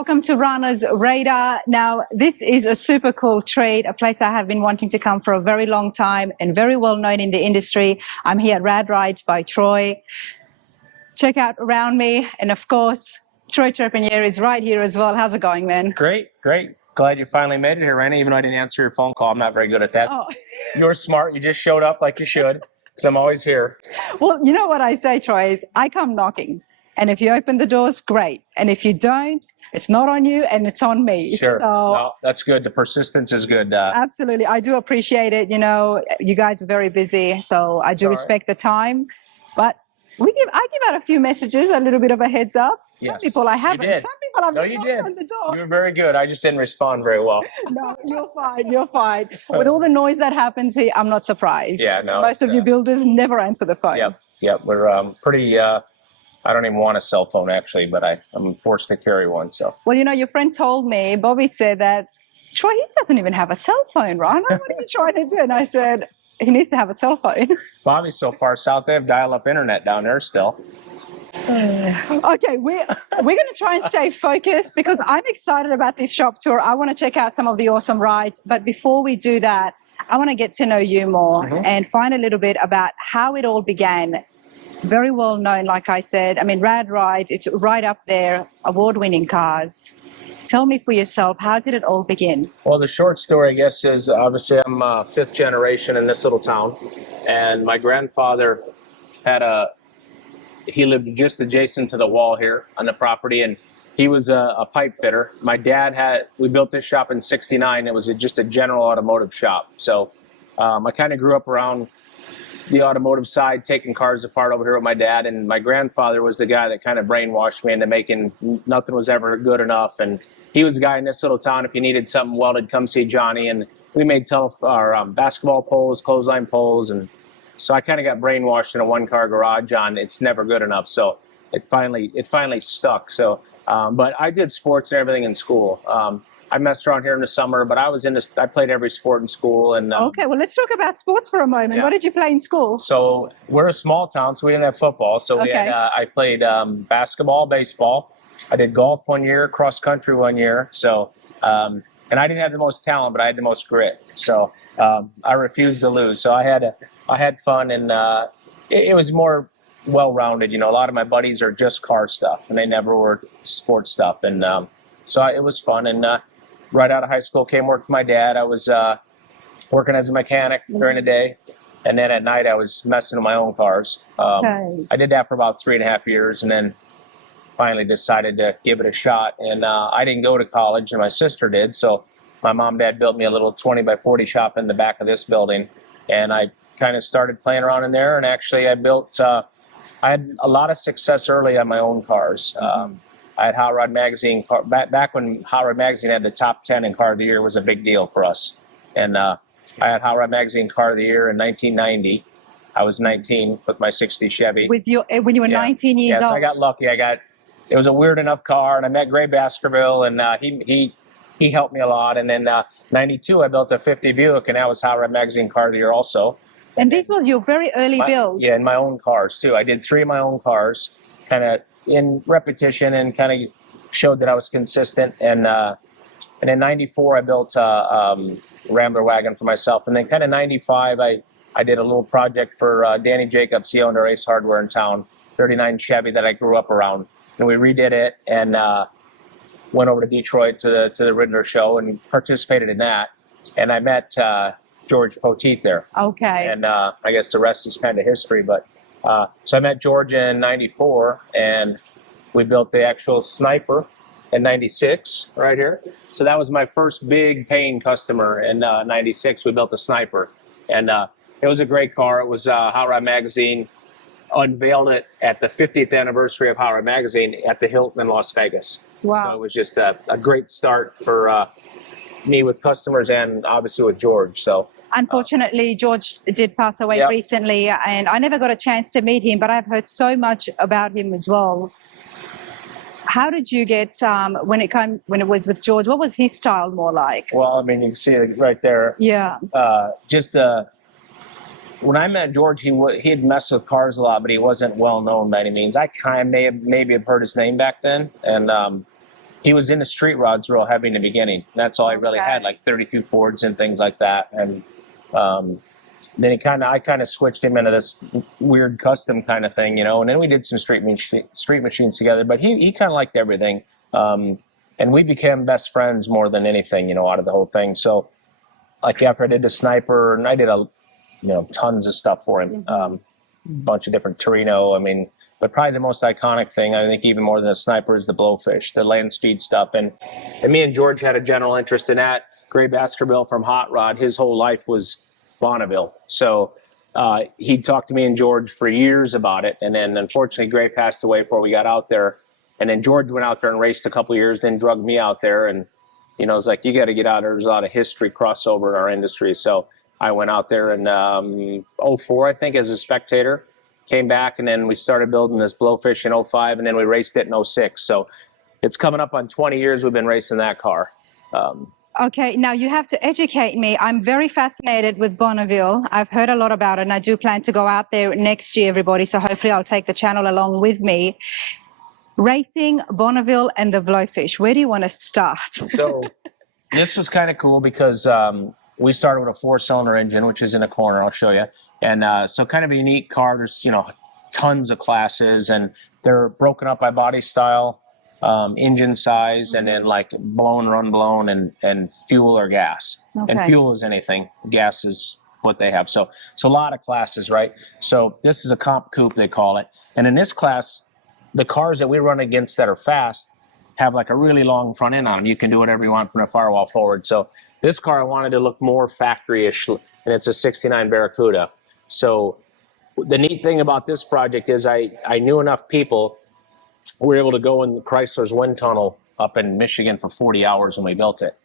welcome to Rana's Radar. Now, this is a super cool trade, a place I have been wanting to come for a very long time and very well known in the industry. I'm here at Rad Rides by Troy. Check out around me. And of course, Troy Trepanier is right here as well. How's it going, man? Great. Glad you finally made it here, Rana, even though I didn't answer your phone call. I'm not very good at that. Oh. You were smart. You just showed up like you should, because I'm always here. Well, you know what I say, Troy, is I come knocking. And if you open the doors, great. And if you don't, it's not on you and it's on me. Sure. So, no, that's good. The persistence is good. Absolutely. I do appreciate it. You know, you guys are very busy, so I do respect the time. But I give out a few messages, a little bit of a heads up. Some people I haven't. Some people I've just knocked on the door. You were very good. I just didn't respond very well. No, you're fine. You're fine. With all the noise that happens here, I'm not surprised. Yeah, no. Most of you builders never answer the phone. Yep. We're pretty... I don't even want a cell phone, actually, but I'm forced to carry one. So. Well, you know, your friend told me, Bobby said that, Troy, he doesn't even have a cell phone, right? What are you trying to do? And I said, he needs to have a cell phone. Bobby's so far south, they have dial-up internet down there still. Okay, we're going to try and stay focused because I'm excited about this shop tour. I want to check out some of the awesome rides. But before we do that, I want to get to know you more and find a little bit about how it all began. Very well known, like I said. I mean, Rad Rides, it's right up there, award-winning cars. Tell me for yourself, how did it all begin? Well, the short story, I guess, is obviously I'm fifth generation in this little town. And my grandfather he lived just adjacent to the wall here on the property, and he was a pipe fitter. My dad we built this shop in '69. It was just a general automotive shop. So I kind of grew up around the automotive side, taking cars apart over here with my dad, and my grandfather was the guy that kind of brainwashed me into making nothing was ever good enough. And he was the guy in this little town, if you needed something welded, come see Johnny. And we made basketball poles, clothesline poles, and so I kind of got brainwashed in a one-car garage on it's never good enough. So it finally stuck. So, but I did sports and everything in school. I messed around here in the summer, but I played every sport in school. And okay, well, let's talk about sports for a moment. Yeah. What did you play in school? So we're a small town, so we didn't have football. So I played basketball, baseball. I did golf one year, cross country one year. So, and I didn't have the most talent, but I had the most grit. So I refused to lose. So I had fun, and it was more well-rounded. You know, a lot of my buddies are just car stuff, and they never were sports stuff. And so it was fun. And right out of high school, came work for my dad. I was working as a mechanic during the day, and then at night I was messing with my own cars. I did that for about 3.5 years, and then finally decided to give it a shot. And I didn't go to college, and my sister did. So my mom and dad built me a little 20 by 40 shop in the back of this building, and I kind of started playing around in there. And actually I had a lot of success early on my own cars. I had Hot Rod Magazine, back when Hot Rod Magazine had the top 10 in Car of the Year, was a big deal for us. And I had Hot Rod Magazine Car of the Year in 1990. I was 19 with my '60 Chevy. When you were 19 years old? Yes, I got lucky. It was a weird enough car, and I met Gray Baskerville, and he helped me a lot. And then '92, I built a '50 Buick, and that was Hot Rod Magazine Car of the Year also. And this was your very early build? Yeah, in my own cars, too. I did 3 of my own cars, kind of in repetition, and kind of showed that I was consistent. And in '94 I built a Rambler wagon for myself, and then kind of '95 I did a little project for Danny Jacobs. He owned our Ace Hardware in town, '39 Chevy that I grew up around, and we redid it and went over to Detroit to the Riddler show and participated in that. And I met George Poteet there. Okay. And I guess the rest is kind of history, but so I met George in '94, and we built the actual Sniper in '96 right here. So that was my first big paying customer in '96. We built the Sniper, and it was a great car. It was Hot Rod Magazine unveiled it at the 50th anniversary of Hot Rod Magazine at the Hilton in Las Vegas. Wow. So it was just a great start for me with customers and obviously with George. So. Unfortunately, George did pass away recently, and I never got a chance to meet him, but I've heard so much about him as well. How did you get, when it was with George, what was his style more like? Well, I mean, you can see it right there. Yeah. When I met George, he'd messed with cars a lot, but he wasn't well known by any means. I kind of maybe have heard his name back then, and he was into street rods real heavy in the beginning. That's all I really had, like 32 Fords and things like that. And then I kind of switched him into this weird custom kind of thing, you know. And then we did some street machines together. But he kind of liked everything, and we became best friends more than anything, you know, out of the whole thing. So, like after I did the Sniper, and I did tons of stuff for him, bunch of different Torino. I mean, but probably the most iconic thing, I think, even more than the Sniper, is the Blowfish, the land speed stuff. And me and George had a general interest in that. Gray Baskerville from Hot Rod, his whole life was Bonneville. So he talked to me and George for years about it. And then unfortunately, Gray passed away before we got out there. And then George went out there and raced a couple of years, then drugged me out there. And, you know, it's like, you got to get out there. There's a lot of history crossover in our industry. So I went out there in 04, I think, as a spectator. Came back, and then we started building this Blowfish in 05, and then we raced it in 06. So it's coming up on 20 years we've been racing that car. Okay, now you have to educate me. I'm very fascinated with Bonneville. I've heard a lot about it, and I do plan to go out there next year, everybody. So hopefully I'll take the channel along with me. Racing Bonneville and the Blowfish. Where do you want to start? So this was kind of cool because we started with a 4-cylinder engine, which is in the corner. I'll show you. And so kind of a unique car. There's, you know, tons of classes, and they're broken up by body style, engine size, and then like blown, run blown, and fuel or gas. Okay. And fuel is anything. Gas is what they have. So it's a lot of classes, right? So this is a comp coupe, they call it. And in this class, the cars that we run against that are fast have like a really long front end on them. You can do whatever you want from the firewall forward. So this car I wanted to look more factory-ish, and it's a 69 Barracuda. So the neat thing about this project is I knew enough people. We were able to go in Chrysler's wind tunnel up in Michigan for 40 hours when we built it.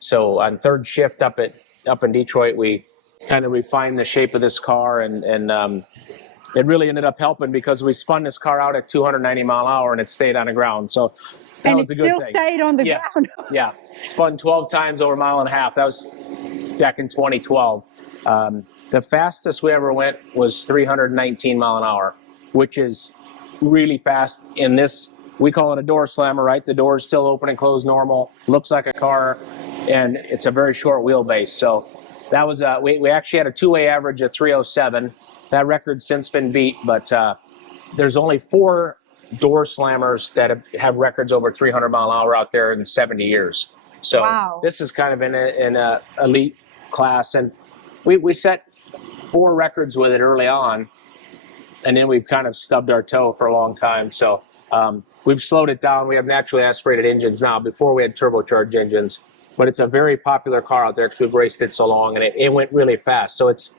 So on third shift up in Detroit, we kind of refined the shape of this car, and it really ended up helping because we spun this car out at 290 mile an hour and it stayed on the ground. So that was a good thing. And it still stayed on the ground. Yeah, spun 12 times over a mile and a half. That was back in 2012. The fastest we ever went was 319 mile an hour, which is really fast in this. We call it a door slammer, right? The door is still open and closed normal, looks like a car, and it's a very short wheelbase. So that was, we actually had a two-way average of 307. That record's since been beat, but there's only 4 door slammers that have records over 300 mile an hour out there in 70 years. So This is kind of in a elite class, and we set 4 records with it early on, and then we've kind of stubbed our toe for a long time. So we've slowed it down. We have naturally aspirated engines now. Before we had turbocharged engines, but it's a very popular car out there because we've raced it so long, and it went really fast. So it's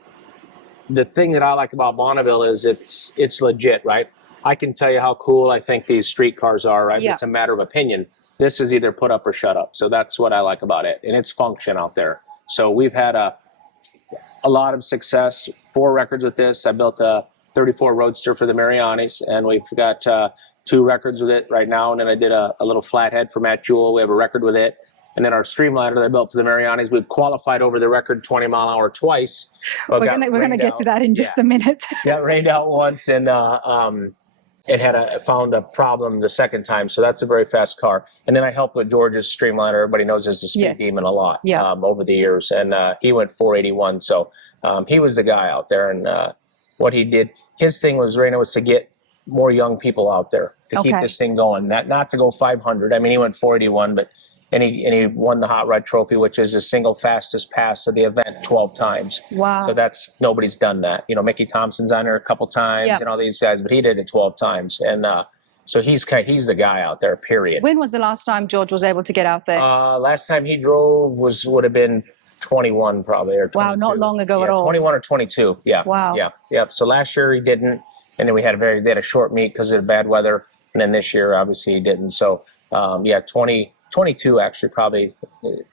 the thing that I like about Bonneville is it's legit, right? I can tell you how cool I think these street cars are, right? Yeah. It's a matter of opinion. This is either put up or shut up. So that's what I like about it, and it's function out there. So we've had a lot of success, 4 records with this. I built a 34 Roadster for the Marianis, and we've got 2 records with it right now. And then I did a little flathead for Matt Jewell. We have a record with it. And then our streamliner that I built for the Marianis, we've qualified over the record 20 mile an hour twice. We're gonna get to that in just a minute. Got rained out once, and it found a problem the second time. So that's a very fast car. And then I helped with George's streamliner. Everybody knows as the Speed Demon a lot over the years. And he went 481. So he was the guy out there. And what he did, his thing was, Raina, was to get more young people out there to keep this thing going. Not to go 500. I mean, he went 481, but and he won the Hot Rod Trophy, which is the single fastest pass of the event 12 times. Wow. So nobody's done that. You know, Mickey Thompson's on there a couple times and all these guys, but he did it 12 times. And so he's the guy out there, period. When was the last time George was able to get out there? Last time he drove would have been 21 probably, or 22. Wow, not long ago at all. 21 or 22, yeah. Wow. Yeah. So last year he didn't, and then they had a short meet because of the bad weather, and then this year obviously he didn't. So 22 actually probably,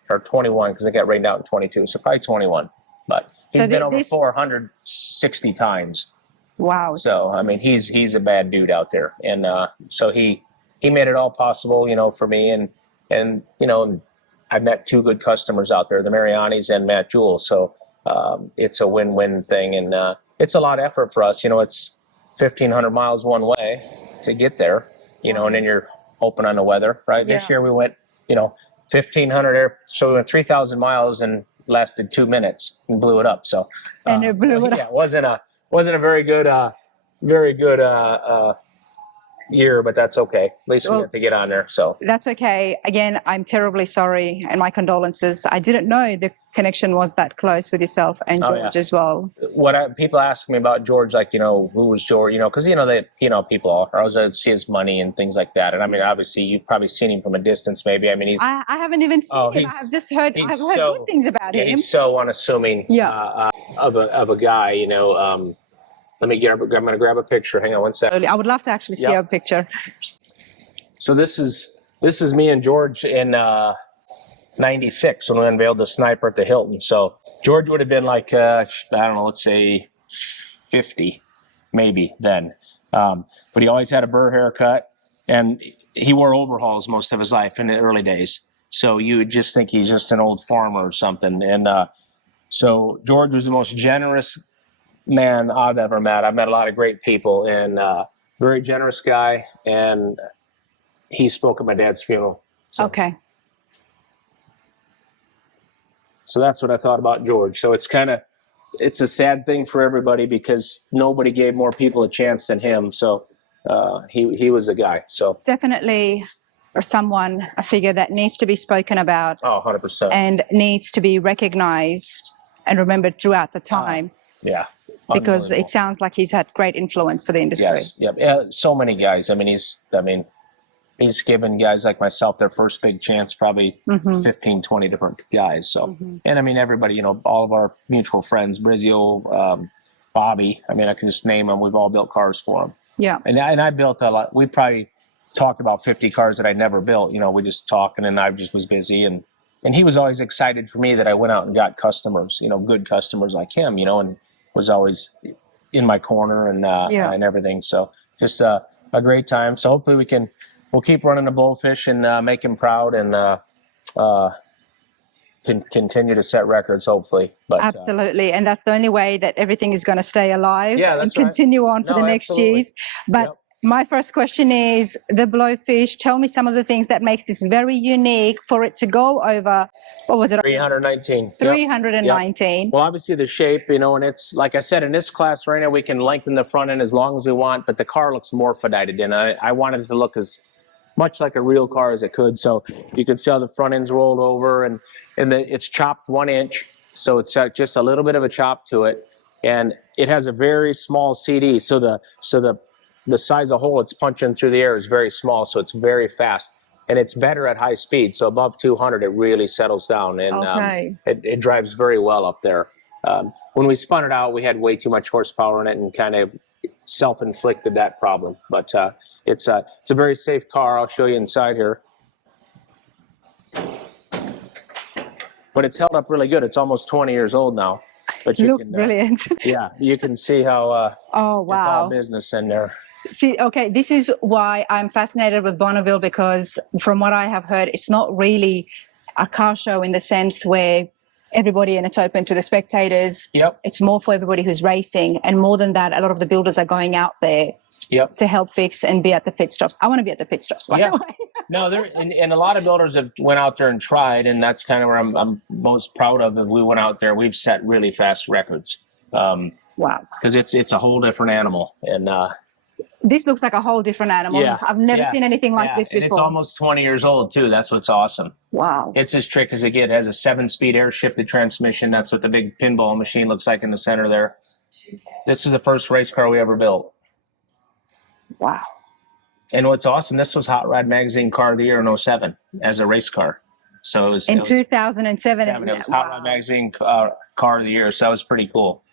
or 21 because it got rained out in 22, so probably 21. But he's been over 460 times. Wow. So I mean, he's a bad dude out there, and so he made it all possible, you know, for me, and you know, I met 2 good customers out there, the Marianis and Matt Jewell. So it's a win-win thing, and it's a lot of effort for us. You know, it's 1,500 miles one way to get there, you know, and then you're open on the weather, right? Yeah. This year we went, 1,500 so we went 3,000 miles and lasted 2 minutes and blew it up. So, and it blew it up. Yeah, it wasn't a very good year, but that's okay. At least we got to get on there. So that's okay. Again, I'm terribly sorry and my condolences. I didn't know the connection was that close with yourself and George as well. People ask me about George, like, who was George, because, people are always see his money and things like that. And I mean, obviously you've probably seen him from a distance, maybe. I mean, I haven't even seen him. I've just heard, good things about him. He's so unassuming of a guy, I'm going to grab a picture. Hang on one second. I would love to actually see a picture. So this is me and George in 96 when we unveiled the Sniper at the Hilton. So George would have been like, I don't know, let's say 50 maybe then. But he always had a burr haircut, and he wore overalls most of his life in the early days. So you would just think he's just an old farmer or something. And so George was the most generous man I've ever met. I've met a lot of great people, and very generous guy, and he spoke at my dad's funeral. So. Okay. So that's what I thought about George. So it's a sad thing for everybody because nobody gave more people a chance than him. So he was the guy. So definitely a figure that needs to be spoken about. Oh, 100%. And needs to be recognized and remembered throughout the time. Yeah. Because it sounds like he's had great influence for the industry. Yes. Yep. Yeah. So many guys. I mean, he's given guys like myself their first big chance, probably 15, 20 different guys. So, and I mean, everybody, all of our mutual friends, Brizio, Bobby, I mean, I can just name them. We've all built cars for them. Yeah. And I built a lot. We probably talked about 50 cars that I'd never built. We just talking, and I just was busy. And he was always excited for me that I went out and got customers, good customers like him, and was always in my corner and everything. So just a great time. So hopefully we'll keep running the Blowfish and make him proud and can continue to set records, hopefully. But, absolutely. And that's the only way that everything is going to stay alive and right. continue on for the next years. But my first question is the Blowfish. Tell me some of the things that makes this very unique for it to go over, what was it? 319. 319. Yep. Well, obviously the shape, and it's, like I said, in this class right now, we can lengthen the front end as long as we want, but the car looks morphodized, and I wanted it to look as much like a real car as it could. So you can see how the front end's rolled over, and it's chopped 1 inch. So it's just a little bit of a chop to it. And it has a very small CD. So the size of hole it's punching through the air is very small, so it's very fast, and it's better at high speed. So above 200, it really settles down, and it drives very well up there. When we spun it out, we had way too much horsepower in it, and kind of self-inflicted that problem. But it's a very safe car. I'll show you inside here. But it's held up really good. It's almost 20 years old now. But it looks brilliant. Yeah, you can see how it's all business in there. See, okay, this is why I'm fascinated with Bonneville, because from what I have heard, it's not really a car show in the sense where everybody and it's open to the spectators. Yep. It's more for everybody who's racing. And more than that, a lot of the builders are going out there to help fix and be at the pit stops. I want to be at the pit stops, by the way. No, and a lot of builders have went out there and tried, and that's kind of where I'm most proud of. If we went out there, we've set really fast records. Wow. Because it's a whole different animal. And this looks like a whole different animal. Yeah. I've never seen anything like this before. And it's almost 20 years old, too. That's what's awesome. Wow. It's this trick, because again, it has a 7-speed air-shifted transmission. That's what the big pinball machine looks like in the center there. This is the first race car we ever built. Wow. And what's awesome, this was Hot Rod Magazine Car of the Year in 07 as a race car. So it was 2007. It was Hot Rod Magazine Car of the Year. So that was pretty cool.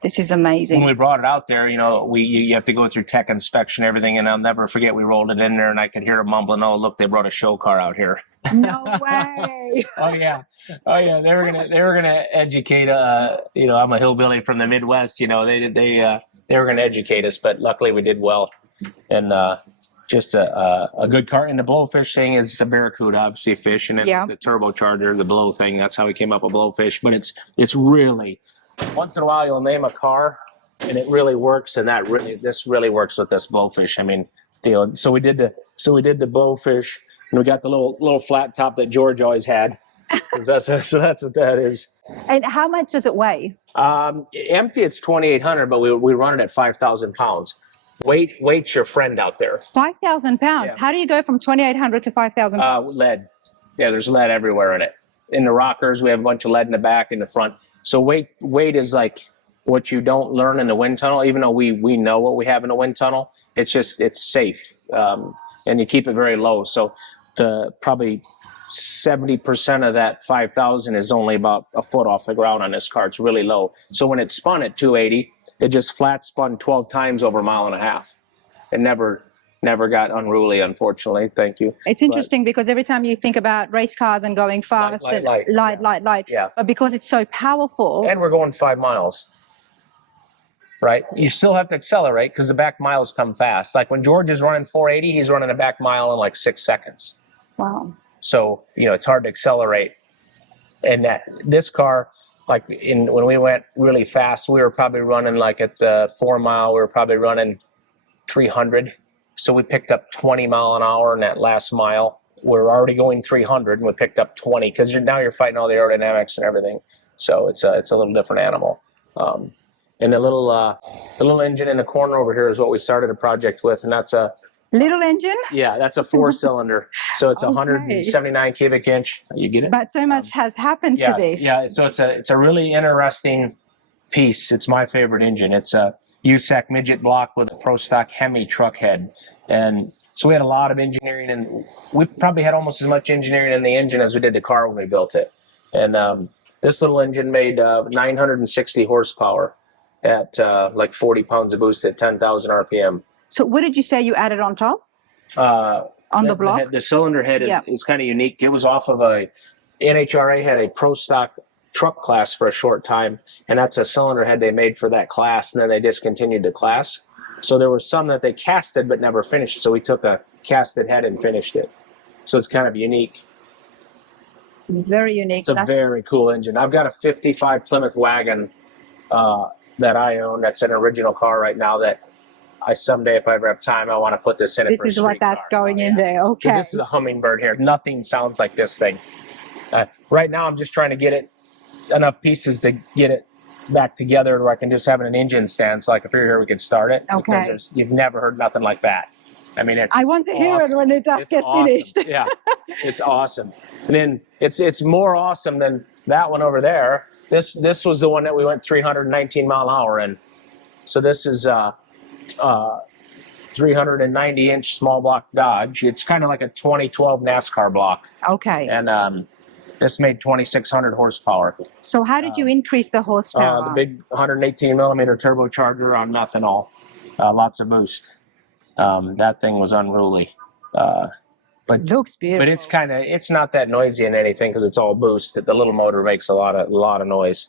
This is amazing. When we brought it out there, you have to go through tech inspection, everything, and I'll never forget, we rolled it in there, and I could hear them mumbling, "Oh, look, they brought a show car out here." No way. Oh yeah. They were gonna educate. I'm a hillbilly from the Midwest. They were gonna educate us, but luckily we did well, and just a good car. And the Blowfish thing is a Barracuda, obviously fish, and the turbocharger, the blow thing. That's how we came up with Blowfish. But it's really, once in a while you'll name a car and it really works, and this really works with this Blowfish. I mean, deal. So we did the Blowfish, and we got the little flat top that George always had. So that's what that is. And how much does it weigh? Empty, it's 2,800, but we run it at 5,000 pounds. Weight's your friend out there. 5,000 pounds. Yeah. How do you go from 2,800 to 5,000 pounds? Lead. Yeah, there's lead everywhere in it. In the rockers, we have a bunch of lead in the back, in the front. So weight is like what you don't learn in the wind tunnel. Even though we know what we have in the wind tunnel, it's safe, and you keep it very low. So probably 70% of that 5,000 is only about a foot off the ground on this car. It's really low. So when it spun at 280, it just flat spun 12 times over a mile and a half. It never got unruly, unfortunately. Thank you. It's interesting because every time you think about race cars and going fast, light. Yeah. But because it's so powerful. And we're going 5 miles. Right? You still have to accelerate because the back miles come fast. Like when George is running 480, he's running a back mile in like 6 seconds. Wow. So, it's hard to accelerate. And this car, like when we went really fast, we were probably running like at the 4 mile, we were probably running 300. So we picked up 20 mile an hour in that last mile. We're already going 300 and we picked up 20 because now you're fighting all the aerodynamics and everything. So it's a little different animal. And the little engine in the corner over here is what we started a project with, and that's a little engine. Yeah, that's a 4-cylinder. So it's 179 cubic inch. You get it? But so much has happened to this. Yeah. So it's a really interesting piece. It's my favorite engine. It's a USAC midget block with a Pro Stock Hemi truck head, and so we had a lot of engineering, and we probably had almost as much engineering in the engine as we did the car when we built it. And this little engine made 960 horsepower at like 40 pounds of boost at 10,000 RPM. So what did you say you added on top? On the block? The cylinder head is kind of unique. It was off of NHRA had a Pro Stock truck class for a short time, and that's a cylinder head they made for that class, and then they discontinued the class. So there were some that they casted but never finished, so we took a casted head and finished it. So it's kind of unique. Very unique. It's a very cool engine. I've got a 55 Plymouth wagon that I own. That's an original car right now that I someday, if I ever have time, I want to put this in it. This is what that's going in there. Okay. This is a Hummingbird here. Nothing sounds like this thing. Right now, I'm just trying to get it enough pieces to get it back together where I can just have it in an engine stand. So like if you're here, we can start it. Okay. Because you've never heard nothing like that. I mean, I want to hear it when it does get finished. Yeah, it's awesome. And then it's more awesome than that one over there. This was the one that we went 319 mile an hour in. So this is 390 inch small block Dodge. It's kind of like a 2012 NASCAR block. Okay. And this made 2,600 horsepower. So how did you increase the horsepower? The big 118 millimeter turbocharger on methanol, lots of boost. That thing was unruly. But looks beautiful. But it's not that noisy in anything because it's all boost. The little motor makes a lot of noise.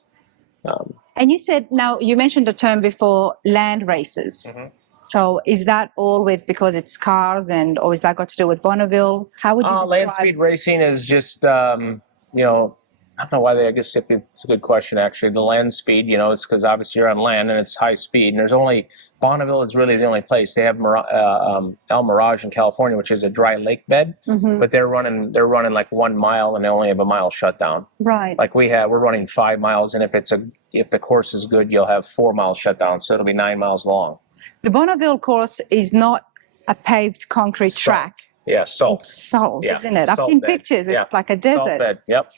And you said, now you mentioned the term before, land races. Mm-hmm. So is that all because it's cars, or is that got to do with Bonneville? How would you describe? Land speed racing is just, I don't know why I guess if it's a good question, actually. The land speed, it's because obviously you're on land and it's high speed. And Bonneville is really the only place. They have El Mirage in California, which is a dry lake bed, mm-hmm. but they're running like 1 mile and they only have a mile shutdown. Right. Like we're running 5 miles, and if the course is good, you'll have 4 miles shutdown, so it'll be 9 miles long. The Bonneville course is not a paved concrete track. Yeah, salt. It's salt, isn't it? I've seen pictures. It's like a desert. Salt bed, yep.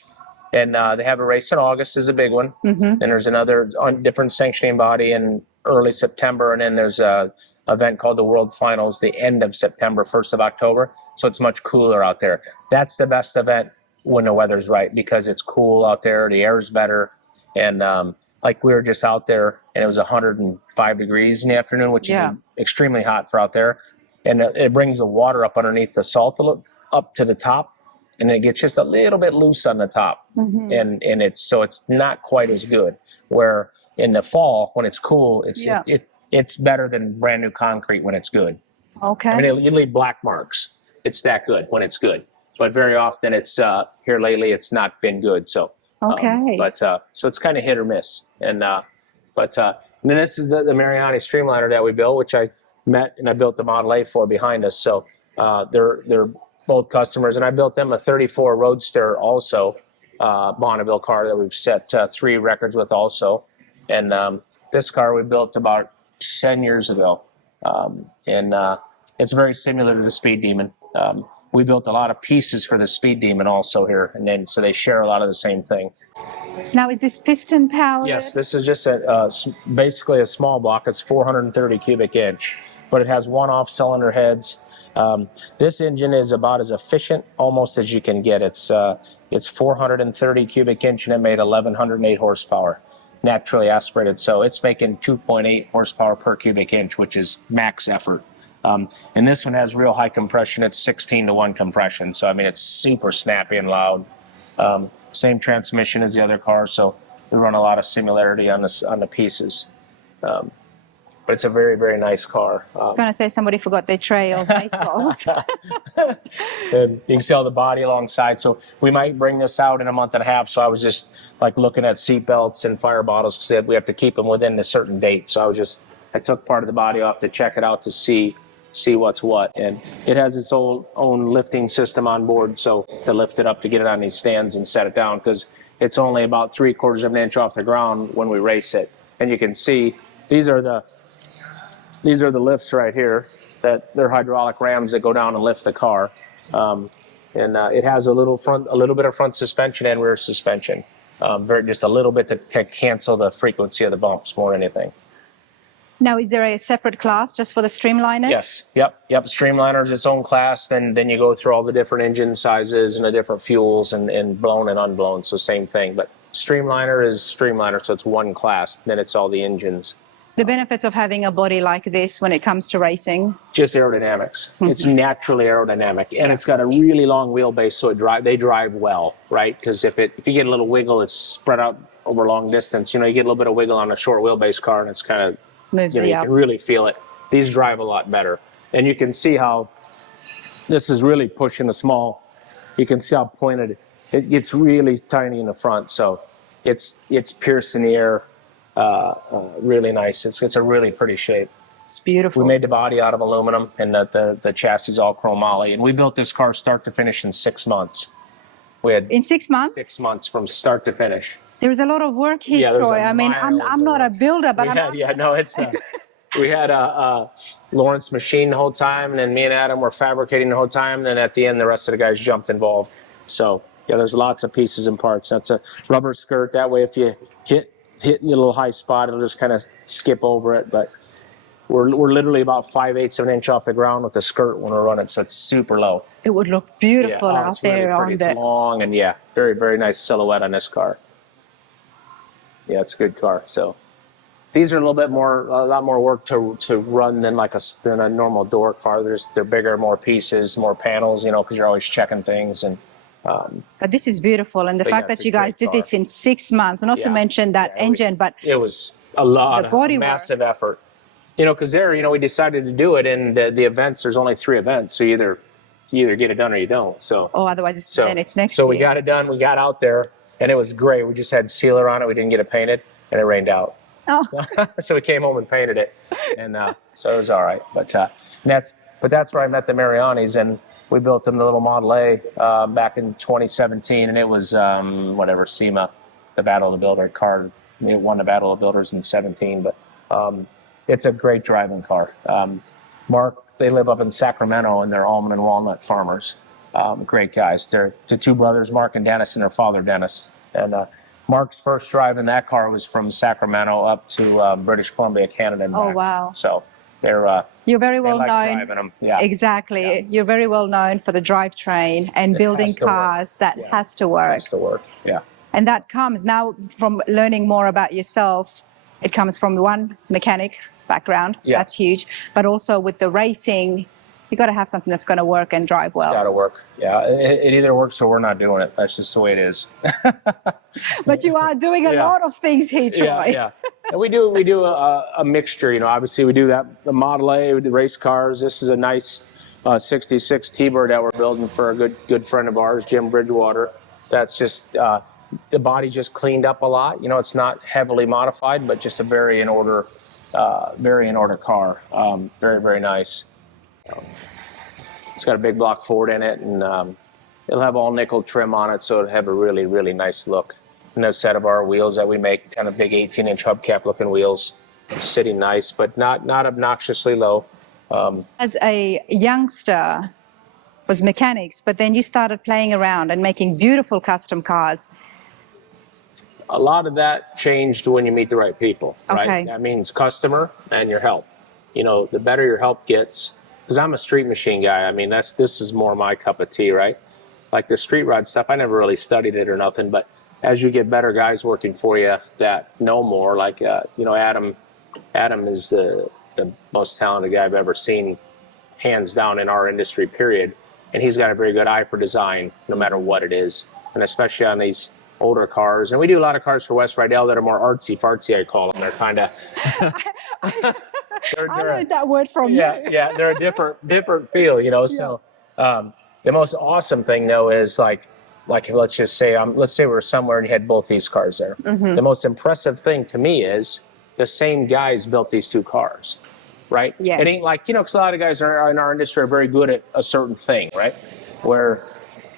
And they have a race in August is a big one. Mm-hmm. And there's another different sanctioning body in early September. And then there's a event called the World Finals, the end of September, 1st of October. So it's much cooler out there. That's the best event when the weather's right because it's cool out there. The air's better. And like we were just out there and it was 105 degrees in the afternoon, which is extremely hot for out there. And it brings the water up underneath the salt up to the top. And it gets just a little bit loose on the top, mm-hmm. and it's not quite as good. Where in the fall when it's cool, it's better than brand new concrete when it's good. Okay. I mean, you leave black marks. It's that good when it's good, but very often it's here lately it's not been good. So okay. So it's kind of hit or miss. And then this is the Mariani streamliner that we built, which I met and I built the Model A for behind us. So they're both customers, and I built them a 34 Roadster also, Bonneville car that we've set 3 records with also. And this car we built about 10 years ago, and it's very similar to the Speed Demon. We built a lot of pieces for the Speed Demon also here, and then so they share a lot of the same things. Now, is this piston powered? Yes, this is just basically a small block. It's 430 cubic inch, but it has 1 off cylinder heads. This engine is about as efficient almost as you can get. It's 430 cubic inch and it made 1108 horsepower, naturally aspirated. So it's making 2.8 horsepower per cubic inch, which is max effort. And this one has real high compression. It's 16-to-1 compression. So I mean, it's super snappy and loud. Same transmission as the other car, so we run a lot of similarity on the pieces. But it's a very, very nice car. I was going to say somebody forgot their tray of baseballs. And you can see all the body alongside. So we might bring this out in a month and a half. So I was just like looking at seat belts and fire bottles because we have to keep them within a certain date. So I took part of the body off to check it out to see what's what. And it has its own lifting system on board, so to lift it up to get it on these stands and set it down, because it's only about 3/4 of an inch off the ground when we race it. And you can see these are the lifts right here, that they're hydraulic rams that go down and lift the car. It has a little bit of front suspension and rear suspension, just a little bit to cancel the frequency of the bumps more than anything. Now, is there a separate class just for the streamliners? Yes. Yep. Streamliner's its own class. Then you go through all the different engine sizes and the different fuels and blown and unblown. So same thing. But streamliner is streamliner, so it's one class. Then it's all the engines. The benefits of having a body like this when it comes to racing? Just aerodynamics. It's naturally aerodynamic, and it's got a really long wheelbase, so they drive well, right? Because if you get a little wiggle, it's spread out over long distance. You get a little bit of wiggle on a short wheelbase car, and it's kind of moves you can really feel it. These drive a lot better. And you can see how this is really pushing the small. You can see how pointed it gets, really tiny in the front. So it's piercing the air really nice. It's a really pretty shape. It's beautiful. We made the body out of aluminum, and the chassis is all chromoly. And we built this car start to finish in 6 months. In 6 months? 6 months from start to finish. There's a lot of work here, Troy. I mean, I'm not a builder, but we had a Lawrence machine the whole time, and then me and Adam were fabricating the whole time. And then at the end, the rest of the guys jumped involved. So yeah, there's lots of pieces and parts. That's a rubber skirt. That way, if you hit the little high spot, it'll just kind of skip over it. But we're literally about 5/8 of an inch off the ground with the skirt when we're running, so it's super low. It would look beautiful out there really pretty. It's long and very, very nice silhouette on this car. Yeah, it's a good car. So these are a lot more work to run than than a normal door car. They're bigger, more pieces, more panels, because you're always checking things. And but this is beautiful, and the fact that you guys did this in 6 months, not to mention that engine, but it was a lot of massive effort. Because we decided to do it in the events. There's only 3 events, so you either get it done or you don't. So otherwise it's next year. So we got it done. We got out there. And it was great. We just had sealer on it. We didn't get it painted, and it rained out. Oh. So we came home and painted it, and so it was all right. But that's where I met the Marianis, and we built them the little Model A back in 2017, and it was SEMA, the Battle of the Builder car. It won the Battle of the Builders in 17, but it's a great driving car. Mark, they live up in Sacramento, and they're almond and walnut farmers. Great guys. They're the 2 brothers, Mark and Dennis, and their father, Dennis. And Mark's first drive in that car was from Sacramento up to British Columbia, Canada, and back. Oh, wow. So you're very well known. Driving them. Yeah. Exactly. Yeah. You're very well known for the drivetrain and building cars. That has to work. Has to work, yeah. And that comes now from learning more about yourself. It comes from one mechanic background. Yeah. That's huge. But also with the racing, you got to have something that's going to work and drive well. It's got to work. Yeah, it either works or we're not doing it. That's just the way it is. But you are doing a lot of things here, Troy. Yeah. And we do a mixture. Obviously we do the Model A with the race cars. This is a nice 66 T-Bird that we're building for a good friend of ours, Jim Bridgewater. That's just the body just cleaned up a lot. It's not heavily modified, but just a very in order very in order car. Very, very nice. It's got a big block Ford in it, and it'll have all nickel trim on it, so it'll have a really, really nice look. And a set of our wheels that we make, kind of big 18-inch hubcap looking wheels, sitting nice, but not obnoxiously low. As a youngster, was mechanics, but then you started playing around and making beautiful custom cars. A lot of that changed when you meet the right people, right? Okay. That means customer and your help. You know, the better your help gets, because I'm a street machine guy. I mean, this is more my cup of tea, right? Like the street rod stuff, I never really studied it or nothing, but as you get better guys working for you that know more, like, you know, Adam is the most talented guy I've ever seen, hands down, in our industry, period. And he's got a very good eye for design, no matter what it is, and especially on these older cars. And we do a lot of cars for West Rydell that are more artsy-fartsy, I call them. They're kind of... I learned that word from you. Yeah, they're a different feel, you know. So the most awesome thing, though, is like let's just say we're somewhere and you had both these cars there. Mm-hmm. The most impressive thing to me is the same guys built these two cars. Right? Yeah. It ain't like, you know, because a lot of guys are in our industry are very good at a certain thing, right? Where,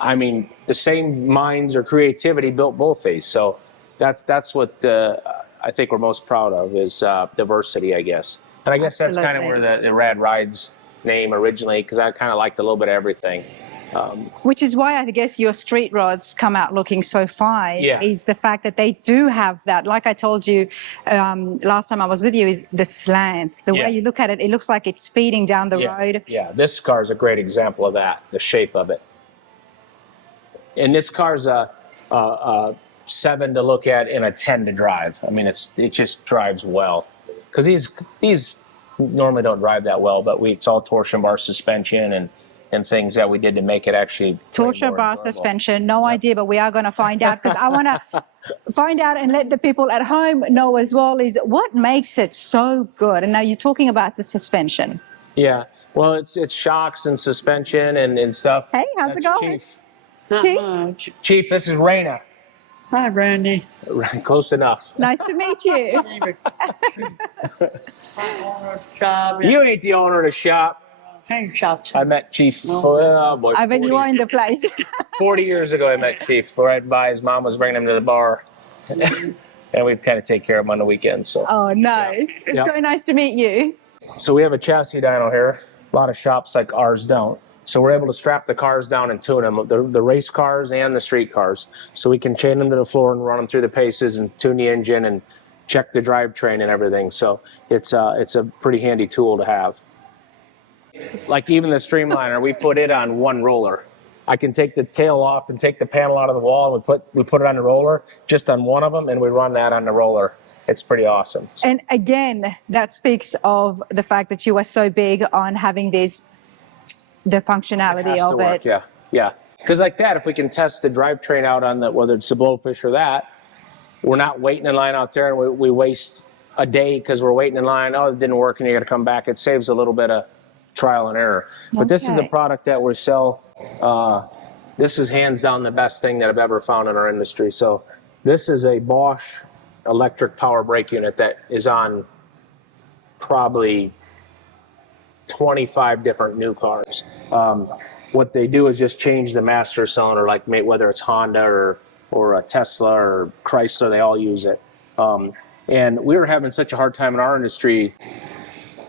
I mean, the same minds or creativity built both these. So that's what I think we're most proud of is diversity, I guess. And I guess Absolutely. that's kind of where the Rad Rides name originally, because I kind of liked a little bit of everything. Which is why I guess your street rods come out looking so fine, Yeah. is the fact that they do have that. Like I told you last time I was with you, is the slant. The way you look at it, it looks like it's speeding down the road. Yeah, this car is a great example of that, the shape of it. And this car's a 7 to look at and a 10 to drive. I mean, it just drives well. Because these normally don't drive that well, but it's all torsion bar suspension and things that we did to make it actually Torsion bar suspension, no idea, but we are going to find out, because I want to find out and let the people at home know as well, is what makes it so good. And now you're talking about the suspension. Yeah, well, it's shocks and suspension and stuff. Hey, how's it going? Chief. Chief? Much. Chief, this is Raina. Hi, Brandy. Close enough. Nice to meet you. You ain't the owner of the shop. Paint shop. I met Chief, oh boy, I bet you 40 are in the place. 40 years ago I met Chief. Right by his mom was bringing him to the bar. And we'd kind of take care of him on the weekends. So. Oh, nice. It's so nice to meet you. So we have a chassis dyno here. A lot of shops like ours don't. So we're able to strap the cars down and tune them, the race cars and the street cars. So we can chain them to the floor and run them through the paces and tune the engine and check the drivetrain and everything. So it's a pretty handy tool to have. Like even the streamliner, we put it on one roller. I can take the tail off and take the panel out of the wall, and we put it on the roller, just on one of them, and we run that on the roller. It's pretty awesome. So. And again, that speaks of the fact that you are so big on having the functionality of it. Yeah. Because like that, if we can test the drivetrain out on whether it's the Blowfish or that, we're not waiting in line out there, and we waste a day because we're waiting in line. Oh, it didn't work, and you got to come back. It saves a little bit of trial and error. But this is a product that we sell. This is hands down the best thing that I've ever found in our industry. So this is a Bosch electric power brake unit that is on probably 25 different new cars. What they do is just change the master cylinder, like whether it's Honda or a Tesla or Chrysler, they all use it. And we were having such a hard time in our industry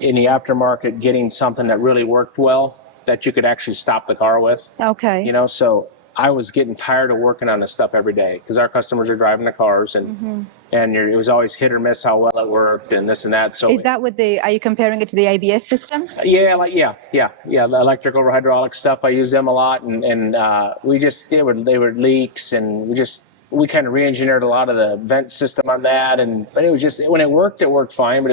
in the aftermarket getting something that really worked well that you could actually stop the car with. Okay. You know, so I was getting tired of working on this stuff every day because our customers are driving the cars and it was always hit or miss how well it worked and this and that. So is that with are you comparing it to the ABS systems? Yeah, the electrical or hydraulic stuff. I use them a lot, and they were leaks, and we kind of re-engineered a lot of the vent system on that, but it was just, when it worked fine, but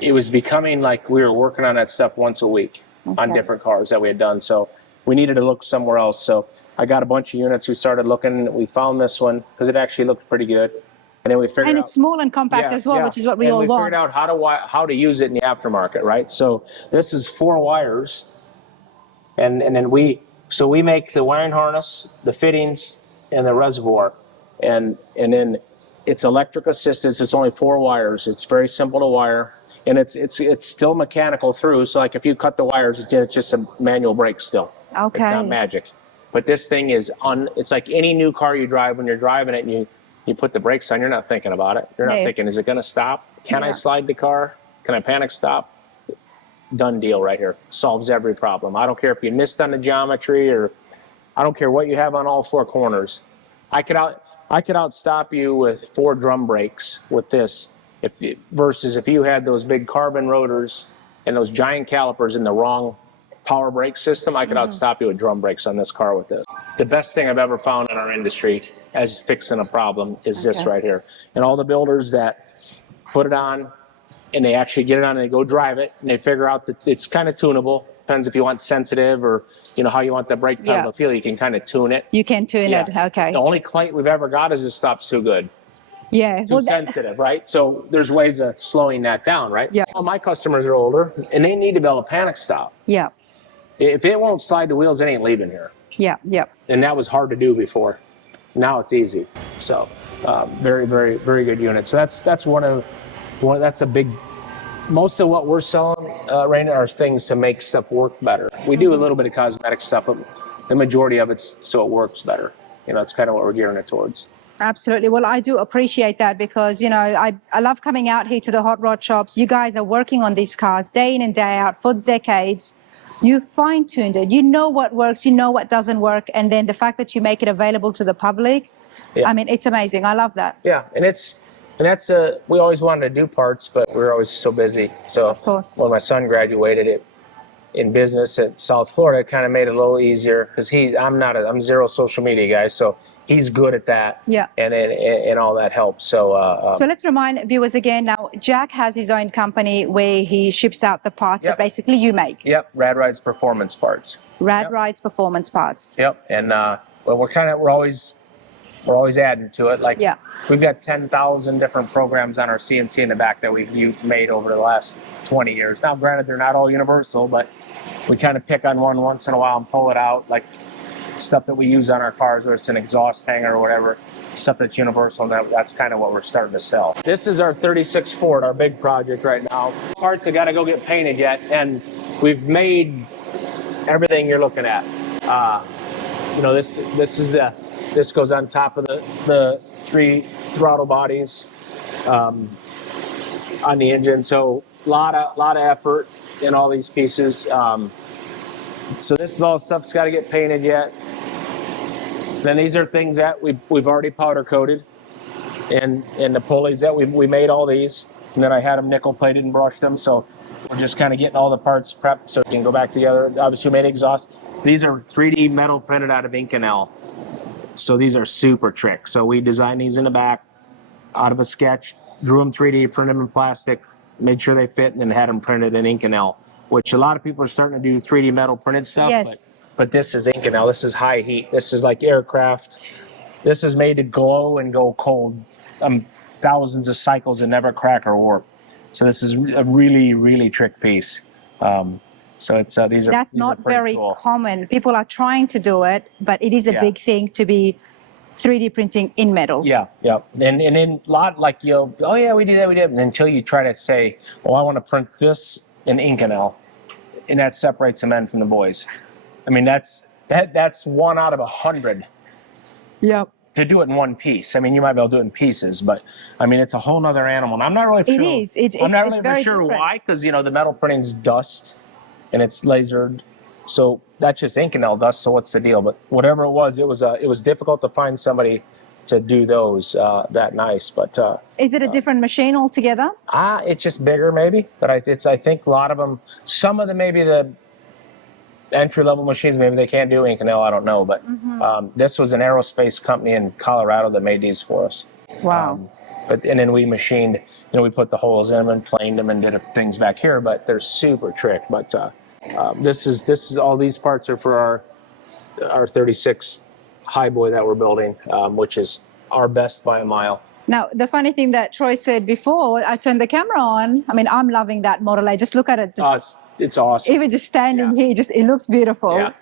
it was becoming like we were working on that stuff once a week on different cars that we had done. So we needed to look somewhere else. So I got a bunch of units. We started looking. We found this one because it actually looked pretty good. And then we figured and out, it's small and compact as well, which is what we all want. We figured out how to use it in the aftermarket, right? So this is 4 wires, and then we make the wiring harness, the fittings, and the reservoir, and then It's electric assistance. It's only 4 wires. It's very simple to wire, and it's still mechanical through. So like if you cut the wires, it's just a manual brake still. Okay. It's not magic. But this thing is it's like any new car you drive. When you're driving it and you put the brakes on, you're not thinking about it. You're not thinking, is it going to stop? Can I slide the car? Can I panic stop? Done deal right here. Solves every problem. I don't care if you missed on the geometry, or I don't care what you have on all 4 corners. I could outstop you with 4 drum brakes with this, versus if you had those big carbon rotors and those giant calipers in the wrong power brake system. I could outstop you with drum brakes on this car with this. The best thing I've ever found in our industry as fixing a problem is this right here. And all the builders that put it on and they actually get it on and they go drive it and they figure out that it's kind of tunable. Depends if you want sensitive or how you want the brake pedal to feel. You can kind of tune it. You can tune it. Okay. The only complaint we've ever got is this stuff's too good. Yeah. Too sensitive, right? So there's ways of slowing that down, right? Yeah. All my customers are older and they need to be able to panic stop. Yeah. If it won't slide the wheels, it ain't leaving here. Yeah. Yeah. And that was hard to do before. Now it's easy. So very, very, very good unit. So that's that's a big. Most of what we're selling right now are things to make stuff work better. We do a little bit of cosmetic stuff, but the majority of it's so it works better. That's kind of what we're gearing it towards. Absolutely. Well, I do appreciate that because, I love coming out here to the hot rod shops. You guys are working on these cars day in and day out for decades. You fine-tuned it. You know what works, you know what doesn't work. And then the fact that you make it available to the public, I mean, it's amazing. I love that. Yeah. And that's we always wanted to do parts, but we were always so busy. So of course, when my son graduated in business at South Florida, it kind of made it a little easier because I'm zero social media guy, so he's good at that. Yeah. And all that helps. So so let's remind viewers again. Now, Jack has his own company where he ships out the parts that basically you make. Yep. Rad Rides Performance Parts. Rad Rides Performance Parts. Yep. And we're always adding to it. Like we've got 10,000 different programs on our CNC in the back that we've made over the last 20 years. Now, granted, they're not all universal, but we kind of pick on one once in a while and pull it out, like stuff that we use on our cars, whether it's an exhaust hanger or whatever, stuff that's universal, and that's kind of what we're starting to sell. This is our 36 Ford, our big project right now. Parts have got to go get painted yet, and we've made everything you're looking at. This goes on top of the 3 throttle bodies on the engine. So a lot of effort in all these pieces. So this is all stuff that's got to get painted yet. Then these are things that we've already powder coated, and the pulleys that we made all these, and then I had them nickel plated and brushed them. So we're just kind of getting all the parts prepped so it can go back together. Obviously, we made exhaust. These are 3D metal printed out of Inconel. So these are super trick. So we designed these in the back out of a sketch, drew them 3D, printed them in plastic, made sure they fit, and then had them printed in Inconel, which a lot of people are starting to do 3D metal printed stuff. Yes. But this is Inconel. This is high heat. This is like aircraft. This is made to glow and go cold. Thousands of cycles and never crack or warp. So this is a really, really trick piece. So it's That's not very common. People are trying to do it, but it is a big thing to be 3D printing in metal. Yeah, yeah. And in a lot, like, oh yeah, we do that, we did. And until you try to say, well, I want to print this in Inconel, and that separates the men from the boys. I mean, that's 1 out of 100. Yep. To do it in one piece. I mean, you might be able to do it in pieces, but I mean, it's a whole nother animal. And I'm not really sure. It is. I'm not really sure why, because the metal printing's dust and it's lasered. So that's just Inconel dust. So what's the deal? But whatever it was difficult to find somebody to do those that nice. But is it a different machine altogether? It's just bigger, maybe. But I think a lot of them. Some of them, maybe the entry-level machines, maybe they can't do Inconel. I don't know. But this was an aerospace company in Colorado that made these for us. Wow. And then we machined. We put the holes in them and planed them and did things back here. But they're super trick. But this is all these parts are for our 36 Highboy that we're building, which is our best by a mile. Now, the funny thing that Troy said before, I turned the camera on. I mean, I'm loving that Model A. Just look at it. It's awesome. Even just standing here, it looks beautiful. Yeah.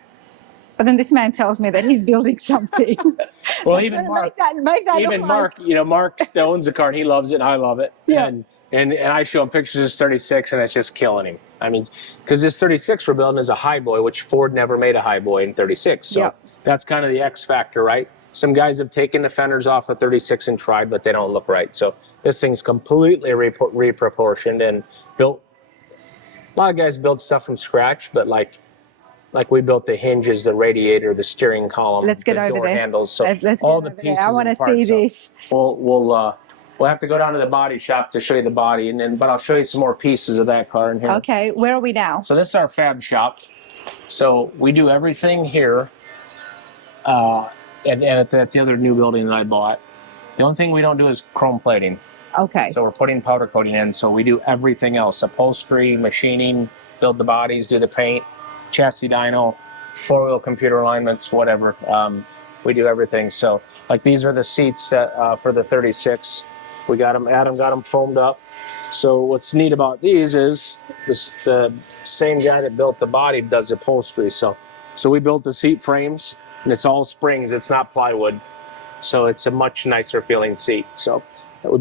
But then this man tells me that he's building something. Well, That's even gonna Mark, make that even look Mark, like, you know, Mark owns the car and he loves it and I love it. Yeah. And I show him pictures of this 36 and it's just killing him. I mean, because this 36 we're building is a high boy, which Ford never made a high boy in 36. So Yep. that's kind of the X factor, right? Some guys have taken the fenders off of 36 and tried, but they don't look right. So this thing's completely reproportioned and built. A lot of guys build stuff from scratch, but like we built the hinges, the radiator, the steering column, Let's get the over door there. handles. So Let's all get the over there. pieces I want to and parts. see this. So we'll have to go down to the body shop to show you the body, but I'll show you some more pieces of that car in here. Okay, where are we now? So this is our fab shop. So we do everything here, and at the other new building that I bought. The only thing we don't do is chrome plating. Okay. So we're putting powder coating in. So we do everything else: upholstery, machining, build the bodies, do the paint, chassis dyno, four-wheel computer alignments, whatever. We do everything. So like these are the seats that for the 36. We got them. Adam got them foamed up. So what's neat about these is the same guy that built the body does the upholstery. So we built the seat frames, and it's all springs. It's not plywood. So it's a much nicer feeling seat. So we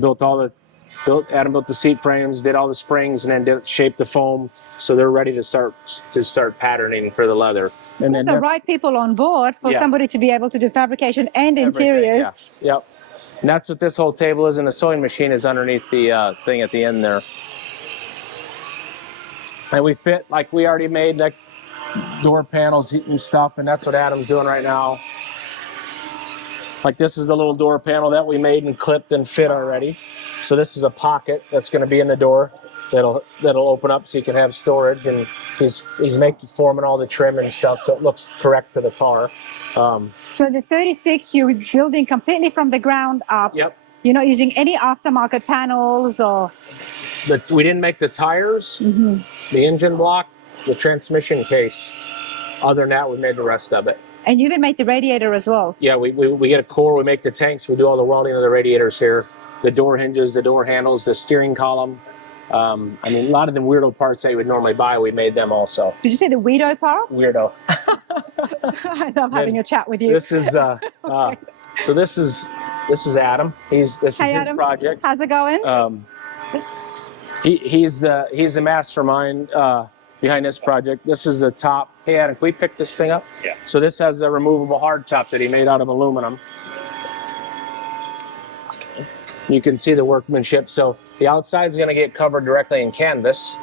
Adam built the seat frames, did all the springs, and then shaped the foam. So they're ready to start patterning for the leather. And then The right people on board for somebody to be able to do fabrication and interiors. Yeah. Yep. And that's what this whole table is, and the sewing machine is underneath the thing at the end there. And we fit, like we already made like door panels and stuff, and that's what Adam's doing right now. Like this is a little door panel that we made and clipped and fit already. So this is a pocket that's going to be in the door that'll open up so you can have storage. And he's forming all the trim and stuff so it looks correct to the car. So the 36 you're building completely from the ground up. Yep. You're not using any aftermarket panels or. We didn't make the tires, the engine block, the transmission case. Other than that, we made the rest of it. And you even make the radiator as well. Yeah, we get a core, we make the tanks, we do all the welding of the radiators here, the door hinges, the door handles, the steering column. I mean, a lot of the weirdo parts that you would normally buy, we made them also. Did you say the weirdo parts? Weirdo. I love having a chat with you. This is Okay. So this is Adam. This is his Adam. project. How's it going? He's the mastermind behind this project. This is the top. Hey Adam, can we pick this thing up? Yeah. So this has a removable hard top that he made out of aluminum. You can see the workmanship. So the outside is going to get covered directly in canvas,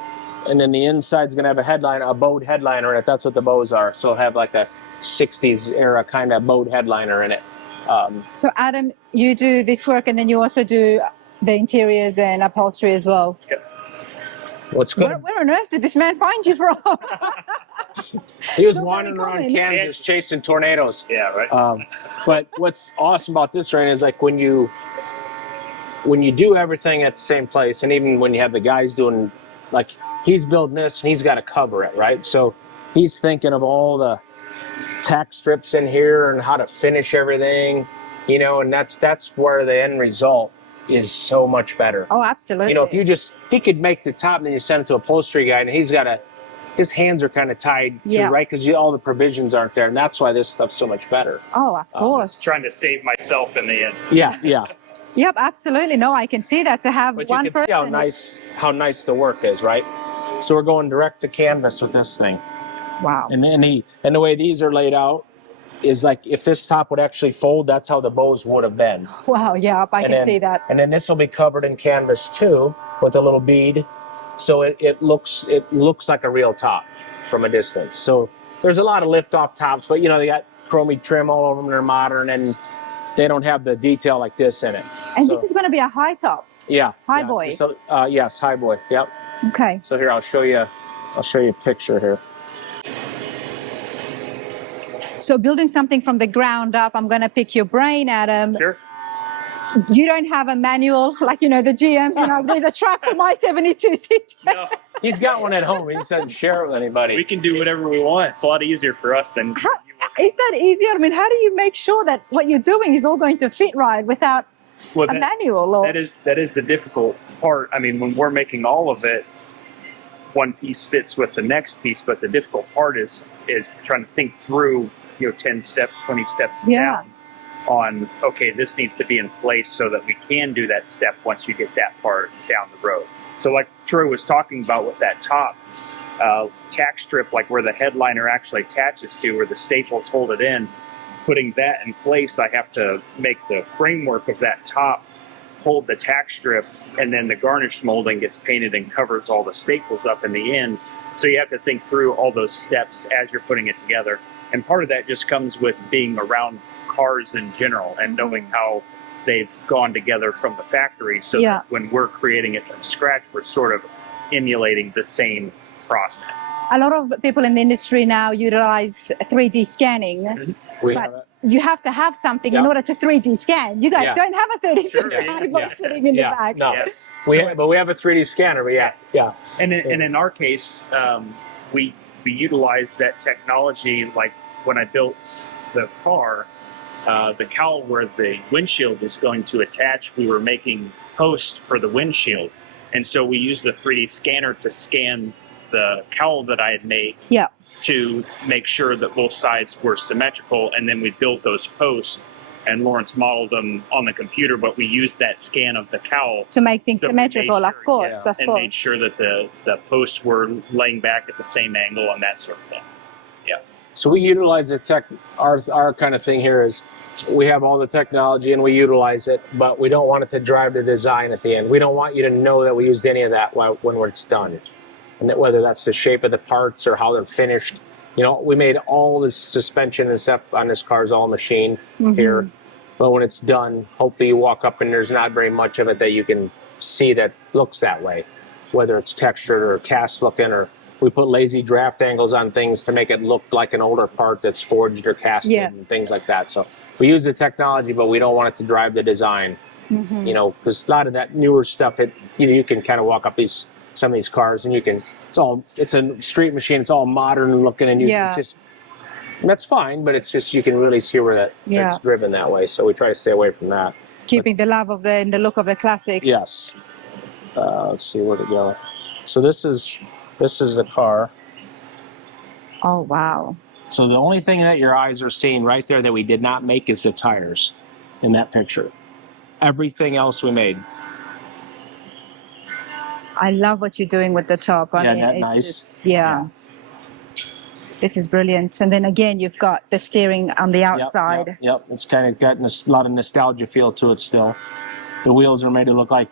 and then the inside is going to have a bowed headliner in it. That's what the bows are. So it'll have like a 60s era kind of bowed headliner in it. So Adam, you do this work and then you also do the interiors and upholstery as well. Yep. What's good? Where on earth did this man find you from? He was So wandering very around common. Kansas chasing tornadoes. Yeah, right. But what's awesome about this rain is like when you do everything at the same place, and even when you have the guys doing, like he's building this and he's got to cover it, right? So he's thinking of all the tack strips in here and how to finish everything, you know, and that's where the end result is so much better. Oh, absolutely. You know, if he could make the top and then you send it to a upholstery guy and his hands are kind of tied too, right? Because all the provisions aren't there, and that's why this stuff's so much better. Oh, of course. Trying to save myself in the end. Yeah. Yep, absolutely. No, I can see that to have But one you can person. see how nice the work is, right? So we're going direct to canvas with this thing. Wow. And the way these are laid out is like if this top would actually fold, that's how the bows would have been. Wow, yeah, I can see that. And then this will be covered in canvas too with a little bead. So it looks like a real top from a distance. So there's a lot of lift off tops, but you know, they got chromy trim all over them, they're modern, and they don't have the detail like this in it. And this is going to be a high top. Yeah. High boy. So yes, high boy. Yep. Okay. So here I'll show you a picture here. So building something from the ground up, I'm going to pick your brain, Adam. Sure. You don't have a manual like, you know, the GMs, you know, there's a track for my 72 seat. No, He's got one at home. He doesn't share it with anybody. we can do whatever we want. It's a lot easier for us than you work. Is that easier? I mean, how do you make sure that what you're doing is all going to fit right without Well, a manual? Or... that is the difficult part. I mean, when we're making all of it, one piece fits with the next piece, but the difficult part is trying to think through 10 steps, 20 steps Yeah. down on, okay, this needs to be in place so that we can do that step once you get that far down the road. So like Troy was talking about with that top tack strip, like where the headliner actually attaches to, where the staples hold it in, putting that in place, I have to make the framework of that top hold the tack strip, and then the garnish molding gets painted and covers all the staples up in the end. So you have to think through all those steps as you're putting it together. And part of that just comes with being around cars in general and knowing how they've gone together from the factory. So that when we're creating it from scratch, we're sort of emulating the same process. A lot of people in the industry now utilize 3D scanning. But you have to have something in order to 3D scan. You guys don't have a 36 eyeball sitting in the back. No, but we have a 3D scanner. But And in our case, we utilize that technology. Like when I built the car, the cowl where the windshield is going to attach, we were making posts for the windshield, and so we used the 3D scanner to scan the cowl that I had made. To make sure that both sides were symmetrical, and then we built those posts, and Lawrence modeled them on the computer, but we used that scan of the cowl to make things symmetrical, of course. Made sure that the posts were laying back at the same angle and that sort of thing. So we utilize the tech. Our kind of thing here is we have all the technology and we utilize it, but we don't want it to drive the design at the end. We don't want you to know that we used any of that when it's done. And that whether that's the shape of the parts or how they're finished. You know, we made all this suspension and stuff on this car is all machine here. But when it's done, hopefully you walk up and there's not very much of it that you can see that looks that way. Whether it's textured or cast looking, or we put lazy draft angles on things to make it look like an older part that's forged or casted and things like that. So we use the technology, but we don't want it to drive the design. You know, because a lot of that newer stuff, you can kind of walk up some of these cars and you can, it's a street machine, it's all modern looking, and you can just, that's fine, but it's just, you can really see where that's driven that way. So we try to stay away from that. Keeping the love of the look of the classics. Yes. Let's see where to go. So this is the car. Oh, wow. So the only thing that your eyes are seeing right there that we did not make is the tires in that picture. Everything else we made. I love what you're doing with the top. I mean, it's nice. This is brilliant. And then again, you've got the steering on the outside. Yep. It's kind of got a lot of nostalgia feel to it still. The wheels are made to look like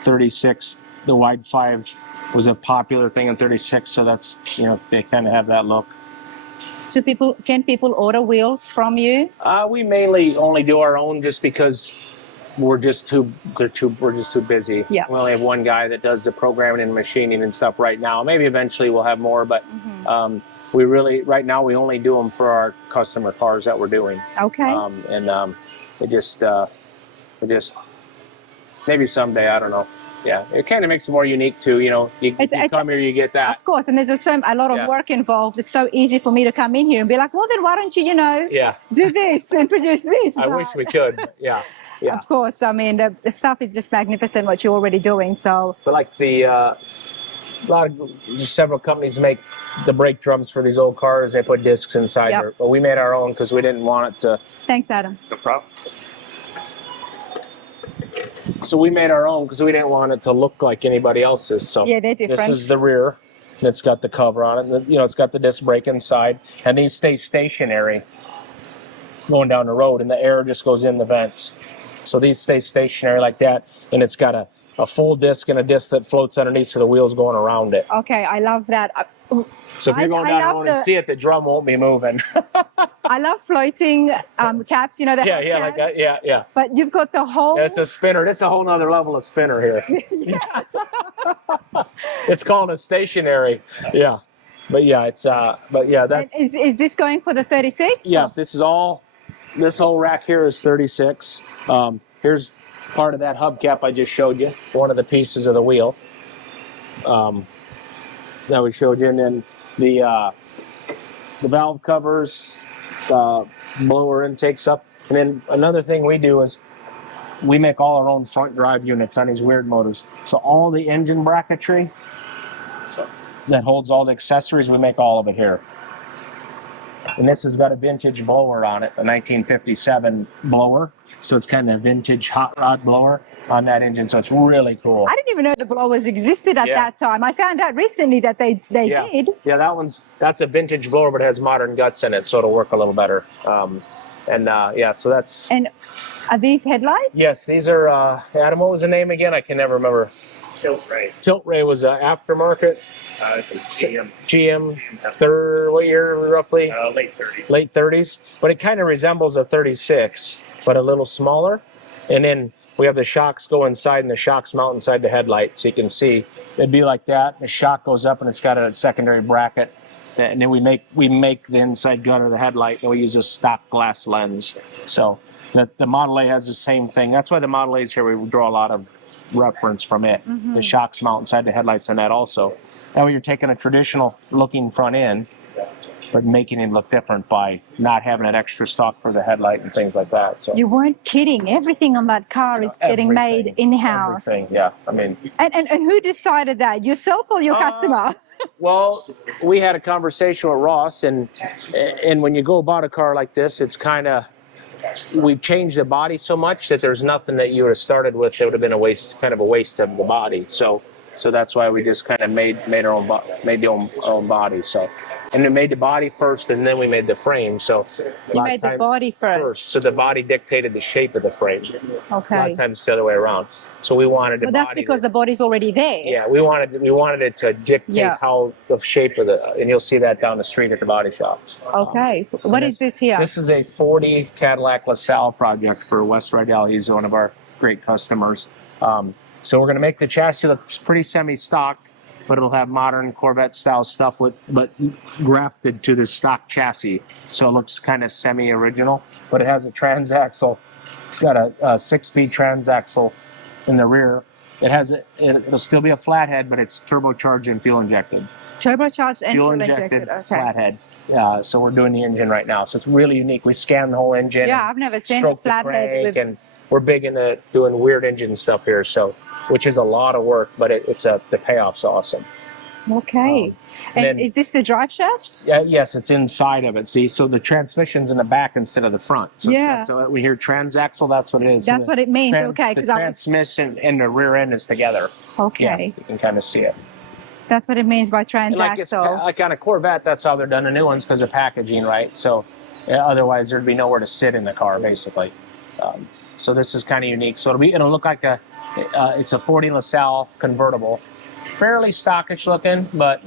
36. The wide 5 was a popular thing in 36, so that's, they kind of have that look. So can people order wheels from you? We mainly only do our own just because we're just too busy. We only have one guy that does the programming and machining and stuff right now. Maybe eventually we'll have more, but right now we only do them for our customer cars that we're doing. Okay. It just maybe someday, I don't know. Yeah, it kind of makes it more unique too. You come here, you get that. Of course, and there's a lot of work involved. It's so easy for me to come in here and be like, well, then why don't you, do this and produce this? I wish we could. Yeah. Of course. I mean, the stuff is just magnificent what you're already doing. So, but like several companies make the brake drums for these old cars. They put discs inside there, but we made our own because we didn't want it to. Thanks, Adam. No problem. So we made our own because we didn't want it to look like anybody else's. So they're different. This is the rear. And it's got the cover on it. And, it's got the disc brake inside, and these stay stationary going down the road, and the air just goes in the vents. So these stay stationary like that, and it's got a full disc and a disc that floats underneath, so the wheel's going around it. Okay, I love that. So if you're going down the road and see it, the drum won't be moving. I love floating caps, the caps. Like that, yeah. But you've got the whole... It's a spinner. That's a whole nother level of spinner here. Yes. It's called a stationary. Yeah. But that's... Is this going for the 36? Yes, this whole rack here is 36. Here's part of that hubcap I just showed you, one of the pieces of the wheel that we showed you, and then the valve covers, blower intakes up, and then another thing we do is we make all our own front drive units on these weird motors. So all the engine bracketry that holds all the accessories, we make all of it here. And this has got a vintage blower on it, a 1957 blower. So it's kind of a vintage hot rod blower on that engine. So it's really cool. I didn't even know the blowers existed at that time. I found out recently that they did. Yeah, that's a vintage blower, but it has modern guts in it, so it'll work a little better. Yeah, so that's. And are these headlights? Yes, these are. Adam, what was the name again? I can never remember. Tiltray. Tiltray was aftermarket. It's a GM. GM. What year roughly? Late 30s. Late 30s. But it kind of resembles a 36, but a little smaller. And then we have the shocks go inside, and the shocks mount inside the headlight, so you can see. It'd be like that. The shock goes up, and it's got a secondary bracket. And then we make the inside gun of the headlight, and we use a stock glass lens. So the Model A has the same thing. That's why the Model A's here, we draw a lot of reference from it. The shocks mount inside the headlights and that also. Now you're taking a traditional looking front end, but making it look different by not having an extra stock for the headlight and things like that. So you weren't kidding. Everything on that car is getting made in-house. Everything, yeah. I mean, and who decided that? Yourself or your customer? Well, we had a conversation with Ross, and when you go about a car like this, it's kind of, we've changed the body so much that there's nothing that you would have started with that would have been a waste of the body. So that's why we just kind of made our own body. So, and then made the body first, and then we made the frame. So you made the body first. So the body dictated the shape of the frame. Okay. A lot of times it's the other way around. So we wanted the But that's body because the body's already there. Yeah, we wanted it to dictate how the shape of and you'll see that down the street at the body shop. Okay. What is this here? This is a 40 Cadillac LaSalle project for Wes Rydell. He's one of our great customers. So we're going to make the chassis look pretty semi-stock, but it'll have modern Corvette-style stuff but grafted to the stock chassis. So it looks kind of semi-original, but it has a transaxle. It's got a 6-speed transaxle in the rear. It'll still be a flathead, but it's turbocharged and fuel injected. Turbocharged and fuel injected. Okay. Flathead. So we're doing the engine right now. So it's really unique. We scan the whole engine. Yeah, I've never seen a flathead and we're big into doing weird engine stuff here. So, which is a lot of work, but the payoff's awesome. Okay. And is this the drive shaft? Yes, it's inside of it. See, so the transmission's in the back instead of the front. So so we hear transaxle. That's what it is. That's what it means. Okay, because the transmission and the rear end is together. Okay. Yeah, you can kind of see it. That's what it means by transaxle. Like on a Corvette, that's how they're done the new ones because of packaging, right? So otherwise, there'd be nowhere to sit in the car, basically. So this is kind of unique. So it'll look like it's a 40 LaSalle convertible, fairly stockish looking, but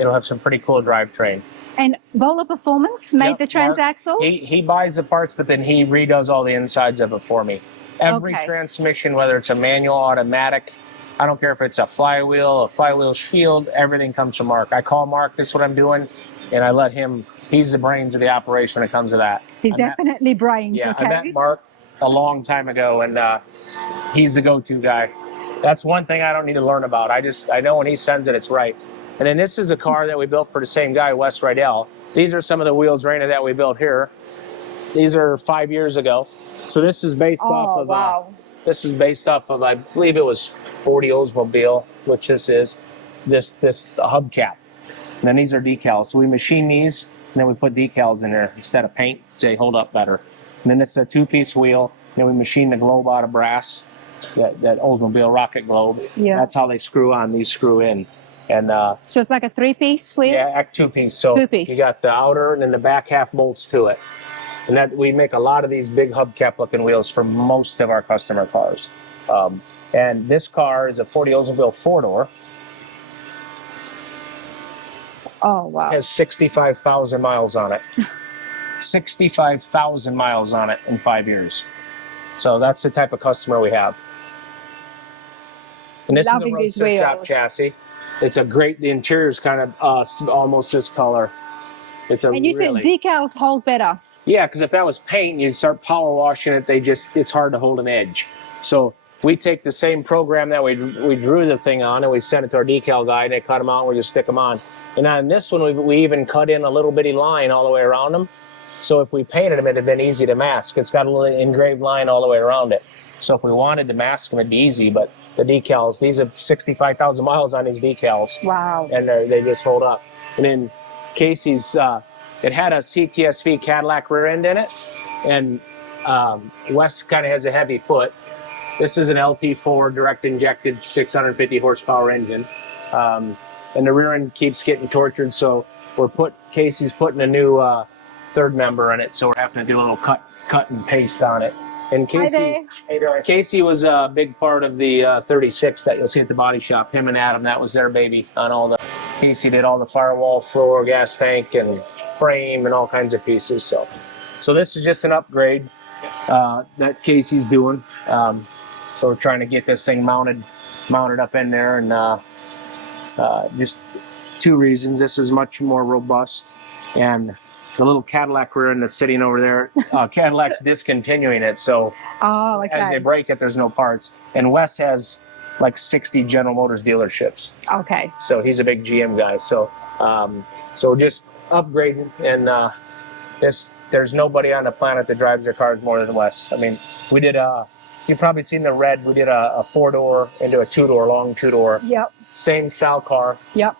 it'll have some pretty cool drivetrain. And Bowler Performance made the transaxle? He buys the parts, but then he redoes all the insides of it for me. Every transmission, whether it's a manual, automatic, I don't care if it's a flywheel shield, everything comes from Mark. I call Mark, this is what I'm doing, and I let him, he's the brains of the operation when it comes to that. He's definitely brains, I okay. met Mark a long time ago, and he's the go-to guy. That's one thing I don't need to learn about. I know when he sends it, it's right. And then this is a car that we built for the same guy, Wes Rydell. These are some of the wheels, Raina, that we built here. These are 5 years ago. So this is based off of this is based off of, I believe it was 40 Oldsmobile, which this is, this hubcap. And then these are decals. So we machine these, and then we put decals in there instead of paint, so they hold up better. And then this is a 2-piece wheel. Then we machine the globe out of brass, that Oldsmobile rocket globe. Yeah. That's how they screw on. These screw in. And so it's like a 3-piece wheel? Yeah, 2-piece. So 2-piece. You got the outer, and then the back half bolts to it. And that we make a lot of these big hubcap looking wheels for most of our customer cars. And this car is a 40 Oldsmobile 4-door. Oh, wow. It has 65,000 miles on it. 65,000 miles on it in 5 years. So that's the type of customer we have. And this is the Roadster shop chassis. It's a great, the interior is kind of almost this color. And you said decals hold better. Yeah, because if that was paint and you start power washing it, it's hard to hold an edge. So we take the same program that we drew the thing on, and we send it to our decal guy, and they cut them out, and we just stick them on. And on this one, we even cut in a little bitty line all the way around them. So if we painted them, it'd have been easy to mask. It's got a little engraved line all the way around it. So if we wanted to mask them, it'd be easy. But the decals, these have 65,000 miles on these decals. Wow. And they just hold up. And then Casey's it had a CTSV Cadillac rear end in it, and Wes kind of has a heavy foot. This is an LT4 direct injected 650 horsepower engine, and the rear end keeps getting tortured. So Casey's putting a new third member in it, so we're having to do a little cut and paste on it. And Casey was a big part of the 36 that you'll see at the body shop. Him and Adam, that was their baby on all the. Casey did all the firewall, floor, gas tank, and frame, and all kinds of pieces. So this is just an upgrade that Casey's doing. So we're trying to get this thing mounted up in there, and just two reasons. This is much more robust, and the little Cadillac rear end that's sitting over there, Cadillac's discontinuing it, so as they break it, there's no parts. And Wes has like 60 General Motors dealerships. Okay. So he's a big GM guy. So just upgrading, and there's nobody on the planet that drives their cars more than Wes. I mean, we did you've probably seen the Red. We did a 4-door into a 2-door, long 2-door. Yep. Same style car. Yep.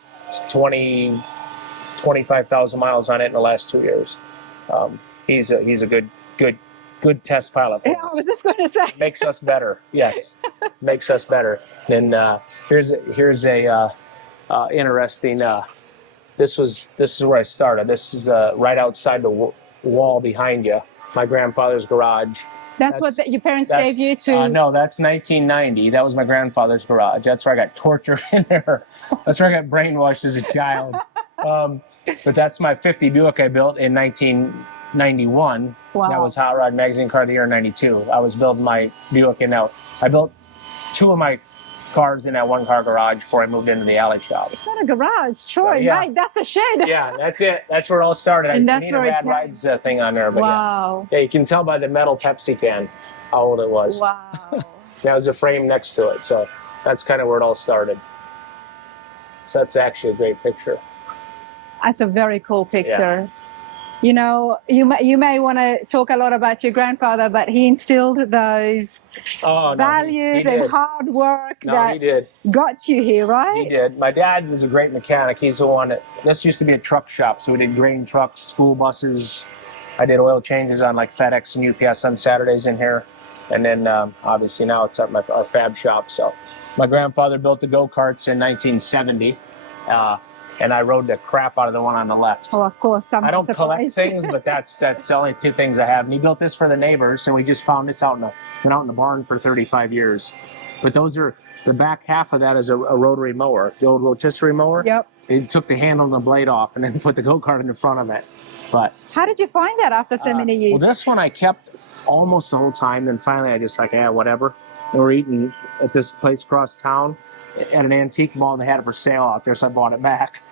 25,000 miles on it in the last 2 years. He's a good test pilot. Yeah, I was just going to say. Makes us better. Yes, makes us better. And here's a interesting. This is where I started. This is right outside the wall behind you. My grandfather's garage. That's what your parents gave you to. No, that's 1990. That was my grandfather's garage. That's where I got tortured in there. That's where I got brainwashed as a child. But that's my 50 Buick I built in 1991. Wow. That was Hot Rod Magazine Car of the Year in 92. I was building my Buick, and I built 2 of my cars in that 1-car garage before I moved into the alley shop. It's not a garage, Troy. Yeah. Mate, that's a shed. Yeah, that's it. That's where it all started. And I that's need a where it Rad came. Rides thing on there. But Wow. yeah, you can tell by the metal Pepsi can how old it was. Wow. That was a frame next to it, so that's kind of where it all started. So that's actually a great picture. That's a very cool picture. You know, you may want to talk a lot about your grandfather, but he instilled those values he and hard work he did. got you here, right? He did. My dad was a great mechanic. He's the one this used to be a truck shop, so we did grain trucks, school buses. I did oil changes on like FedEx and UPS on Saturdays in here. And then obviously now it's at our fab shop. So my grandfather built the go-karts in 1970. And I rode the crap out of the one on the left. Oh, of course. I don't collect things, but that's the only 2 things I have. And he built this for the neighbors, and we just found this been out in the barn for 35 years. But the back half of that is a rotary mower, the old rotisserie mower. Yep. He took the handle and the blade off and then put the go-kart in the front of it. But how did you find that after so many years? Well, this one I kept almost the whole time. Then finally I just whatever. And we're eating at this place across town at an antique mall, and they had it for sale out there, so I bought it back.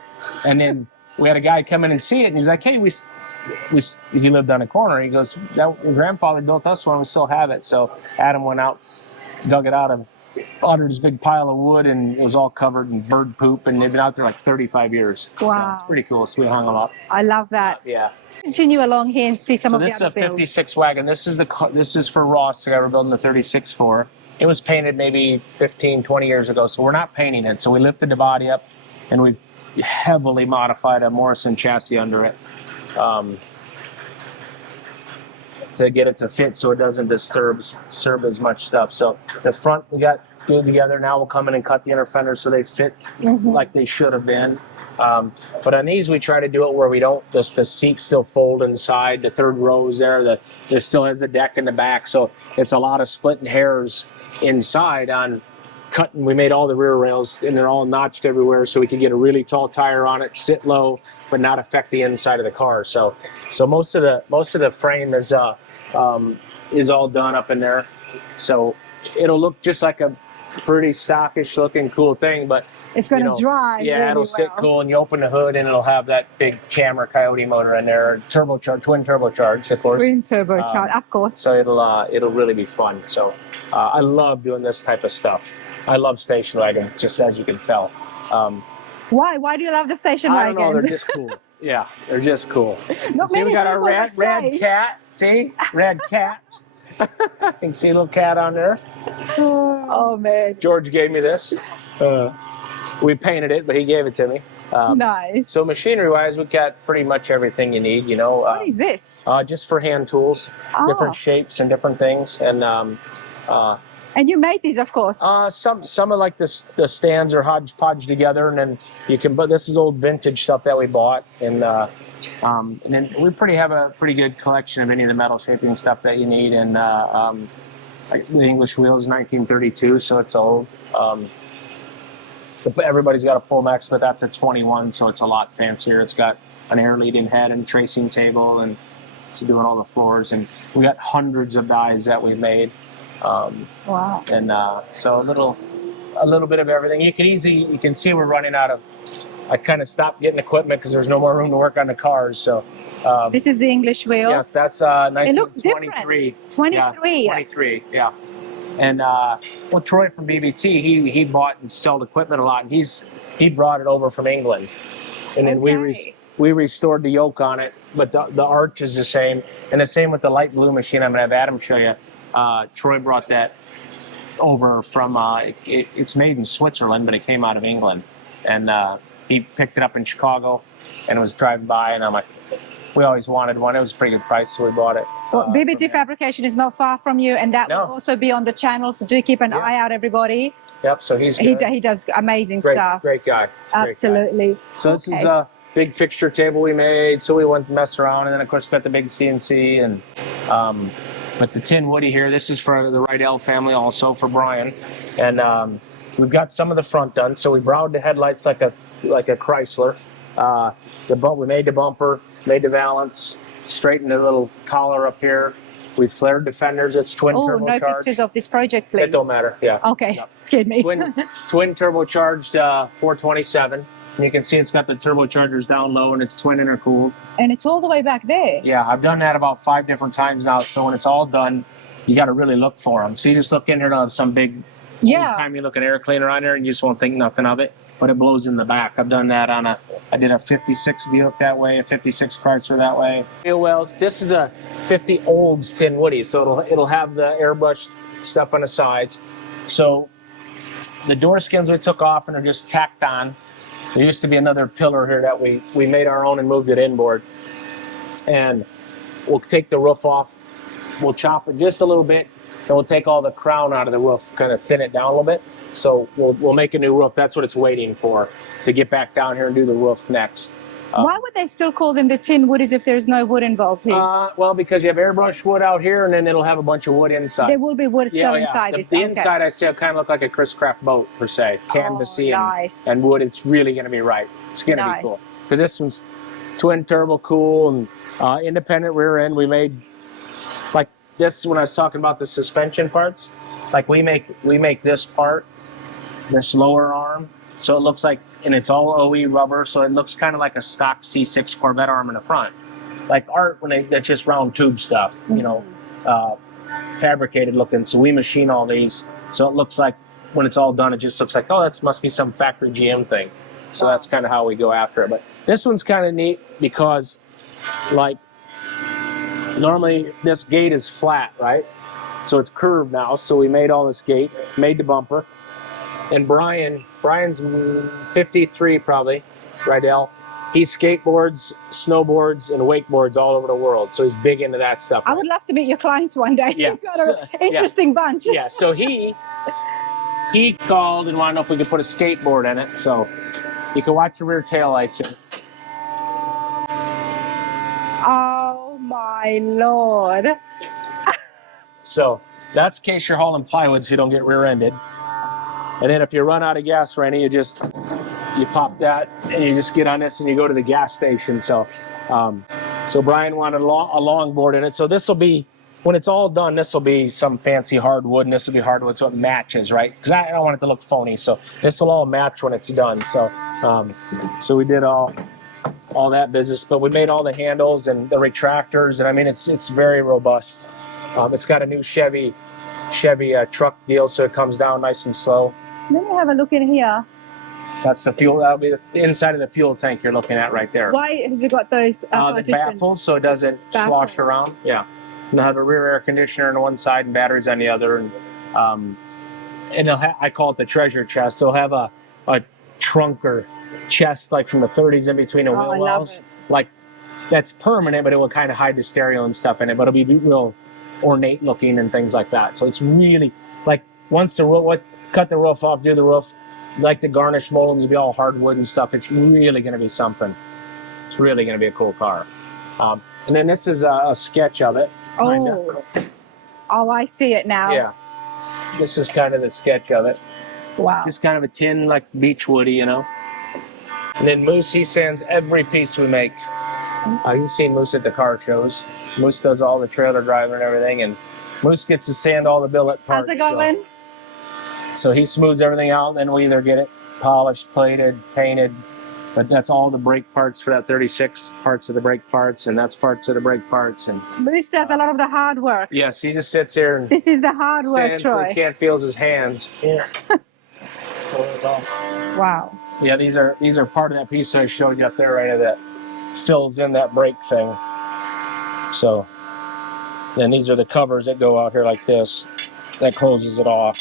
And then we had a guy come in and see it, and he's like, hey, he lived on the corner. He goes, your grandfather built us one, we still have it. So Adam went out, dug it out under this big pile of wood, and it was all covered in bird poop, and they've been out there like 35 years. Wow. So it's pretty cool, so we hung them up. I love that. Yeah. Continue along here and see some of the other So this is a builds. 56 wagon. This is for Ross, the guy we're building the 36 for. It was painted maybe 15, 20 years ago, so we're not painting it. So we lifted the body up, and we've heavily modified a Morrison chassis under it to get it to fit so it doesn't disturb as much stuff. So the front we got glued together. Now we'll come in and cut the inner fenders so they fit like they should have been. But on these we try to do it where we don't, the seats still fold inside, the third row is there, there still has the deck in the back, so it's a lot of splitting hairs inside on cutting. We made all the rear rails and they're all notched everywhere so we could get a really tall tire on it, sit low, but not affect the inside of the car. So most of the frame is all done up in there. So it'll look just like a pretty stockish looking cool thing, but it's going to drive. Yeah, really it'll sit well. cool, and you open the hood and it'll have that big Camry Coyote motor in there, twin turbocharged, of course. Twin turbocharged, of course. So it'll really be fun. So I love doing this type of stuff. I love station wagons, just as you can tell. Why? Why do you love the station wagons? I don't know, they're just cool. Yeah, they're just cool. Not See, we many got our people red would say. cat. See? Red cat. You can see a little cat on there. Oh, man. George gave me this. We painted it, but he gave it to me. Nice. So machinery-wise, we've got pretty much everything you need. You know. What is this? Just for hand tools, different shapes and different things, and you made these, of course. some of like the stands are hodgepodge together, and then you can. But this is old vintage stuff that we bought, and then we have a pretty good collection of any of the metal shaping stuff that you need, and like the English wheel is 1932, so it's old. Everybody's got a Pullmax, but that's a 21, so it's a lot fancier. It's got an air leading head and a tracing table, and it's doing all the floors. And we got hundreds of dies that we've made. Wow. And so a little bit of everything. You can see we're running out of. I kind of stopped getting equipment because there's no more room to work on the cars. So this is the English wheel. yes, that's It looks 1923. different. 23. Yeah, 23. Yeah. And well, Troy from BBT, he bought and sold equipment a lot, and he brought it over from England, and then we restored the yoke on it, but the arch is the same, and the same with the light blue machine. I'm gonna have Adam show you. Troy brought that over from it's made in Switzerland, but it came out of England, and he picked it up in Chicago, and was driving by, and I'm like, we always wanted one. It was a pretty good price, so we bought it. Well, BBT Fabrication is not far from you, and that will also be on the channel, so do keep an eye out, everybody. Yep, so he does amazing stuff. Great guy. Absolutely. Great guy. So this is a big fixture table we made, so we went to mess around, and then of course got the big CNC, and but the tin woody here, this is for the Rydell family, also for Brian, and we've got some of the front done. So we browed the headlights like a Chrysler. We made the bumper, made the valance, straightened the little collar up here. We flared the fenders. It's twin turbocharged. Oh, no pictures of this project, please. It don't matter. Yeah. Okay. Yep. Scared me. Twin turbocharged 427. And you can see it's got the turbochargers down low, and it's twin intercooled. And it's all the way back there. Yeah, I've done that about 5 different times now. So when it's all done, you got to really look for them. So you just look in here and some big. Anytime you look at air cleaner on there, and you just won't think nothing of it. But it blows in the back. I've done that I did a 56 Buick that way, a 56 Chrysler that way. Wheel wells. This is a 50 Olds tin woody, so it'll have the airbrush stuff on the sides. So the door skins we took off and are just tacked on. There used to be another pillar here that we made our own and moved it inboard. And we'll take the roof off. We'll chop it just a little bit, and we'll take all the crown out of the roof, kind of thin it down a little bit. So we'll make a new roof. That's what it's waiting for, to get back down here and do the roof next. Why would they still call them the tin woodies if there's no wood involved here? Well, because you have airbrush wood out here, and then it'll have a bunch of wood inside. There will be wood still inside. The inside, I say, kind of look like a Chris Craft boat, per se. Canvasy and wood. It's really going to be right. It's going to be cool. Because this one's twin turbo cool and independent rear end. We made, like this, when I was talking about the suspension parts, like we make this part, this lower arm, so it looks like, and it's all OE rubber, so it looks kind of like a stock C6 Corvette arm in the front. Like art, that's just round tube stuff, you know, fabricated looking. So we machine all these, so it looks like when it's all done, it just looks like, oh, that must be some factory GM thing. So that's kind of how we go after it. But this one's kind of neat because, like, normally this gate is flat, right? So it's curved now. So we made all this gate, made the bumper. And Brian's 53 probably, Rydell. He skateboards, snowboards, and wakeboards all over the world. So he's big into that stuff. I would love to meet your clients one day. Yeah. You've got an interesting bunch. Yeah, so he called and wanted to know if we could put a skateboard in it. So you can watch the rear taillights here. Oh my Lord. So that's in case you're hauling plywood so you don't get rear-ended. And then if you run out of gas, Randy, you pop that and you just get on this and you go to the gas station. So so Brian wanted a longboard in it. So this will be, when it's all done, this will be some fancy hardwood, and this will be hardwood so it matches, right? Because I don't want it to look phony. So this will all match when it's done. So so we did all that business, but we made all the handles and the retractors, and I mean it's very robust. It's got a new Chevy truck deal, so it comes down nice and slow. Let me have a look in here. That's the fuel. That'll be the inside of the fuel tank you're looking at right there. Why has it got those? The baffles, so it doesn't slosh around. Yeah, and they'll have a rear air conditioner on one side and batteries on the other, and I call it the treasure chest. They'll have a trunker chest like from the 30s in between the Oh, I wheel love wells. it. Like that's permanent, but it will kind of hide the stereo and stuff in it. But it'll be real ornate looking and things like that. So it's really like once the roof, cut the roof off, do the roof, like the garnish moldings will be all hardwood and stuff. It's really going to be something. It's really going to be a cool car. And then this is a sketch of it. Kinda. Oh, I see it now. Yeah. This is kind of the sketch of it. Wow. Just kind of a tin, like beech woody, you know. And then Moose, he sands every piece we make. You've seen Moose at the car shows. Moose does all the trailer driving and everything, and Moose gets to sand all the billet parts. How's it going? So he smooths everything out, and then we either get it polished, plated, painted. But that's all the brake parts for that 36, parts of the brake parts, and that's parts of the brake parts. And Moose does a lot of the hard work. yes, he just sits here and This is the hard work, sands so Troy. he can't feel his hands. Yeah. Wow. Yeah, these are part of that piece I showed you up there, right? That fills in that brake thing. So then these are the covers that go out here like this. That closes it off.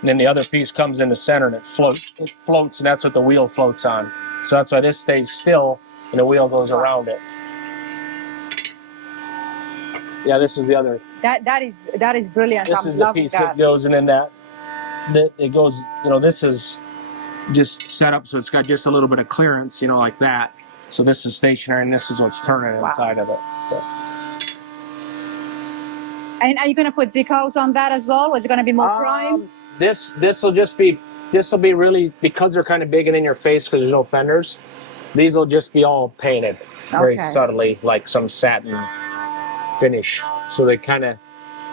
And then the other piece comes in the center and it floats, and that's what the wheel floats on. So that's why this stays still and the wheel goes around it. Yeah, this is the other. That is brilliant. This is the piece that goes in that it goes, you know, this is just set up so it's got just a little bit of clearance, you know, like that. So this is stationary and this is what's turning inside of it. So. And are you going to put decals on that as well? Or is it going to be more chrome? This will be really, because they're kind of big and in your face because there's no fenders, these will just be all painted very subtly, like some satin finish. So they kind of,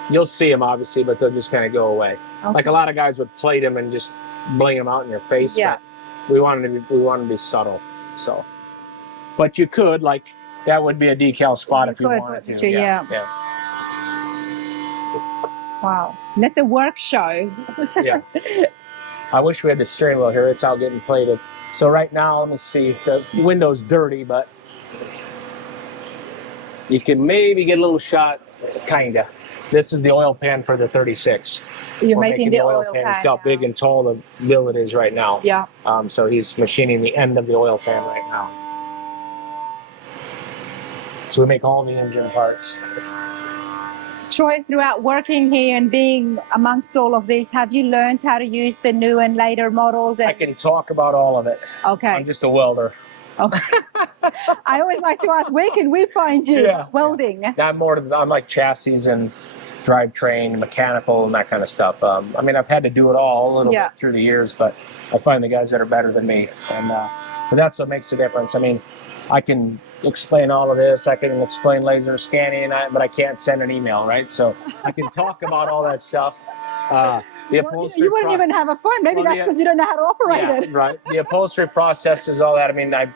you'll see them obviously, but they'll just kind of go away. Okay. Like a lot of guys would plate them and just bling them out in your face. Yeah. But we wanted to be subtle. So, but you could, like, that would be a decal spot if you wanted to. Yeah. Wow. Let the work show. Yeah. I wish we had the steering wheel here. It's out getting plated. So right now, let me see. The window's dirty, but you can maybe get a little shot, kinda. This is the oil pan for the 36. You're making the oil pan. See how big and tall the billet is right now. Yeah. So he's machining the end of the oil pan right now. So we make all the engine parts. Troy, throughout working here and being amongst all of these, have you learned how to use the new and later models? I can talk about all of it. Okay. I'm just a welder. Okay. I always like to ask, where can we find you welding? Yeah. I'm like chassis and drivetrain, mechanical, and that kind of stuff. I mean, I've had to do it all a little bit through the years, but I find the guys that are better than me, and but that's what makes the difference. I mean, I can explain all of this. I can explain laser scanning, but I can't send an email, right? So I can talk about all that stuff. The upholstery you wouldn't even have a phone. Maybe that's because you don't know how to operate it. Right. The upholstery process is all that. I mean, I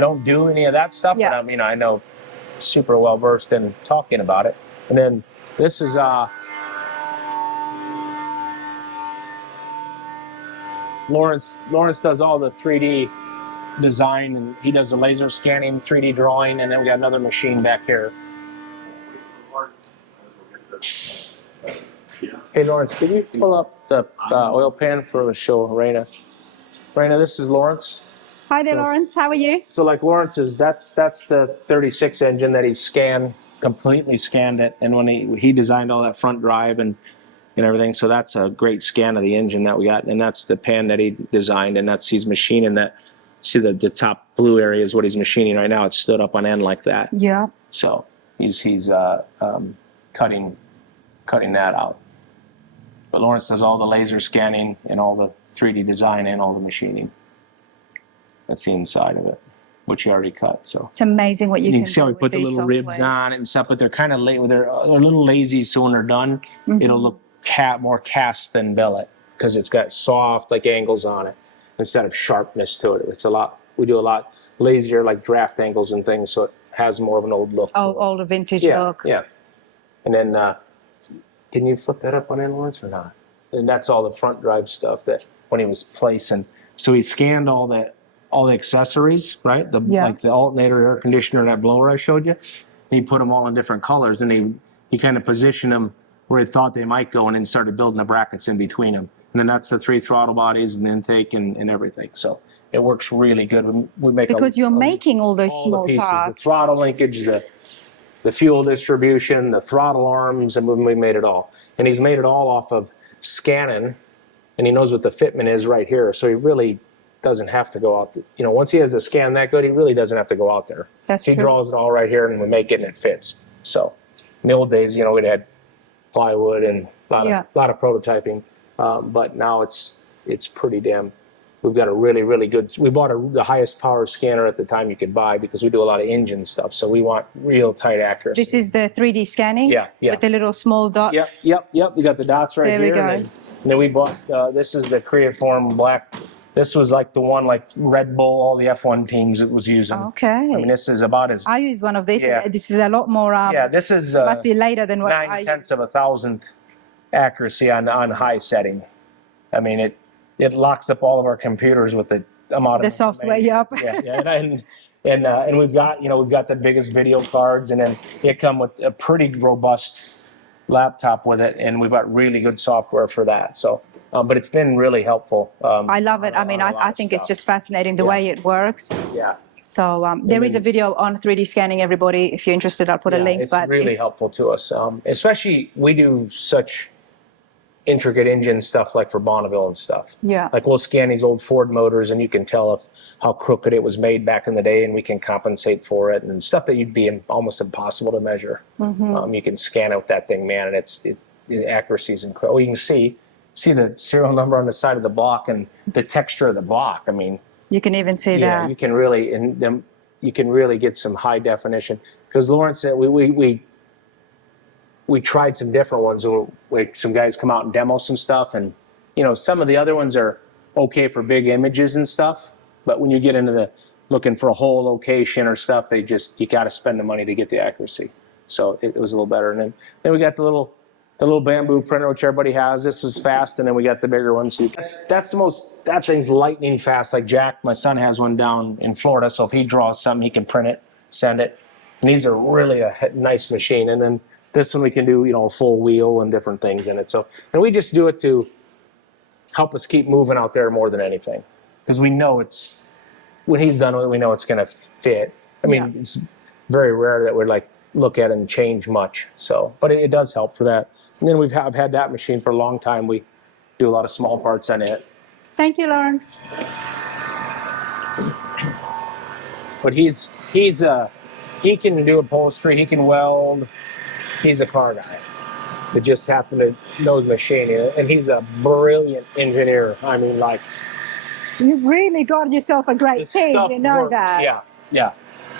don't do any of that stuff, but I mean, I know super well versed in talking about it. And then this is Lawrence does all the 3D design, and he does the laser scanning, 3D drawing, and then we got another machine back here. Hey Lawrence, can you pull up the oil pan for the show, Raina? Raina, this is Lawrence. Hi there, Lawrence. How are you? So like Lawrence is, that's the 36 engine that he completely scanned it, and when he designed all that front drive and everything. So that's a great scan of the engine that we got, and that's the pan that he designed, and he's machining that. See the top blue area is what he's machining right now. It's stood up on end like that. Yeah. So he's cutting that out. But Lawrence does all the laser scanning and all the 3D design and all the machining. That's the inside of it, which you already cut. So it's amazing what you can see how we put the little ribs on it and stuff, but they're kind of late. They're a little lazy, so when they're done, it'll look more cast than billet because it's got soft like angles on it instead of sharpness to it. We do a lot lazier like draft angles and things, so it has more of an old look. Oh, older vintage look. Yeah. And then, can you flip that up on in, Lawrence, or not? And that's all the front drive stuff that when he was placing. So he scanned all the accessories, right? Like the alternator, air conditioner, and that blower I showed you. He put them all in different colors, and he kind of positioned them where he thought they might go, and then started building the brackets in between them. and then that's the 3 throttle bodies and intake and everything. So it works really good. We make because you're making all those all small the pieces, parts. the throttle linkage, the fuel distribution, the throttle arms, and we made it all. And he's made it all off of scanning, and he knows what the fitment is right here. So he really doesn't have to go out. Once he has a scan that good, he really doesn't have to go out there. That's He true. draws it all right here, and we make it, and it fits. So in the old days, we'd had plywood and a lot of prototyping, but now it's pretty damn. We've got a really, really good. We bought the highest power scanner at the time you could buy because we do a lot of engine stuff. So we want real tight accuracy. This is the 3D scanning. Yeah. With the little small dots. Yep. We got the dots right there here. We go. And then we bought. This is the Creaform Black. This was like the one like Red Bull, all the F1 teams it was using. Okay. I mean, this is about as. I used one of these. Yeah. This is a lot more. This is. Must be later than what I 9/10 used. of a thousandth accuracy on high setting. I mean, it locks up all of our computers with the amount of the software. Yep. And we've got the biggest video cards, and then it come with a pretty robust laptop with it, and we've got really good software for that. So, but it's been really helpful. I love it. I mean, I think it's just fascinating the way it works. Yeah. So there is a video on 3D scanning, everybody. If you're interested, I'll put a link. It's really helpful to us. Especially we do such intricate engine stuff like for Bonneville and stuff. Yeah. Like we'll scan these old Ford motors and you can tell how crooked it was made back in the day, and we can compensate for it, and stuff that you'd be almost impossible to measure. Mm-hmm. You can scan out that thing, man, and the accuracy is incredible. You can see the serial number on the side of the block and the texture of the block. I mean, you can even see that. You can really get some high definition, because Lawrence said we tried some different ones. Like some guys come out and demo some stuff, and some of the other ones are okay for big images and stuff. But when you get into the looking for a whole location or stuff, you got to spend the money to get the accuracy. So it was a little better. And then we got the little bamboo printer, which everybody has. This is fast, and then we got the bigger one. So that thing's lightning fast. Like Jack, my son, has one down in Florida. So if he draws something, he can print it, send it. And these are really a nice machine. And then this one we can do, a full wheel and different things in it. So, and we just do it to help us keep moving out there more than anything, because we know when he's done with it, we know it's going to fit. I mean, it's very rare that we're like look at it and change much. So, but it does help for that. And then I've had that machine for a long time. We do a lot of small parts on it. Thank you, Lawrence. But he can do upholstery. He can weld. He's a car guy that just happened to know the machine, and he's a brilliant engineer. I mean, like, You've really got yourself a great team. You know works. that. Yeah.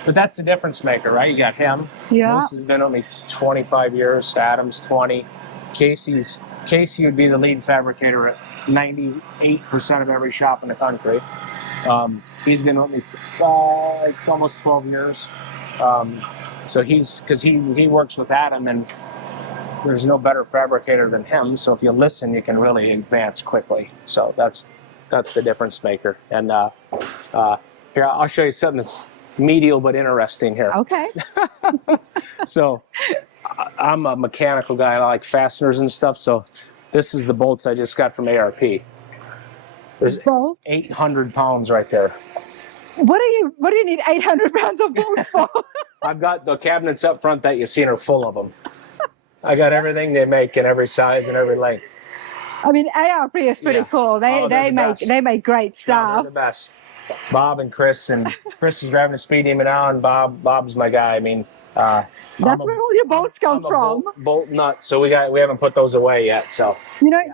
But that's the difference maker, right? You got him. Yeah. Moose has been on me 25 years. Adam's 20. Casey would be the lead fabricator at 98% of every shop in the country. He's been with me almost 12 years. So because he works with Adam, and there's no better fabricator than him. So if you listen, you can really advance quickly. So that's the difference maker. And here, I'll show you something that's medial but interesting here. Okay. So I'm a mechanical guy. I like fasteners and stuff. So this is the bolts I just got from ARP. There's Bolts? 800 pounds right there. What do you need 800 pounds of bolts for? I've got the cabinets up front that you see are full of them. I got everything they make in every size and every length. I mean, ARP is pretty cool. They make great Yeah, stuff. they're the best. Bob and Chris is driving a speed demon now, and Bob's my guy. I mean, That's where all your bolts come from. Bolt nut. So we haven't put those away yet. So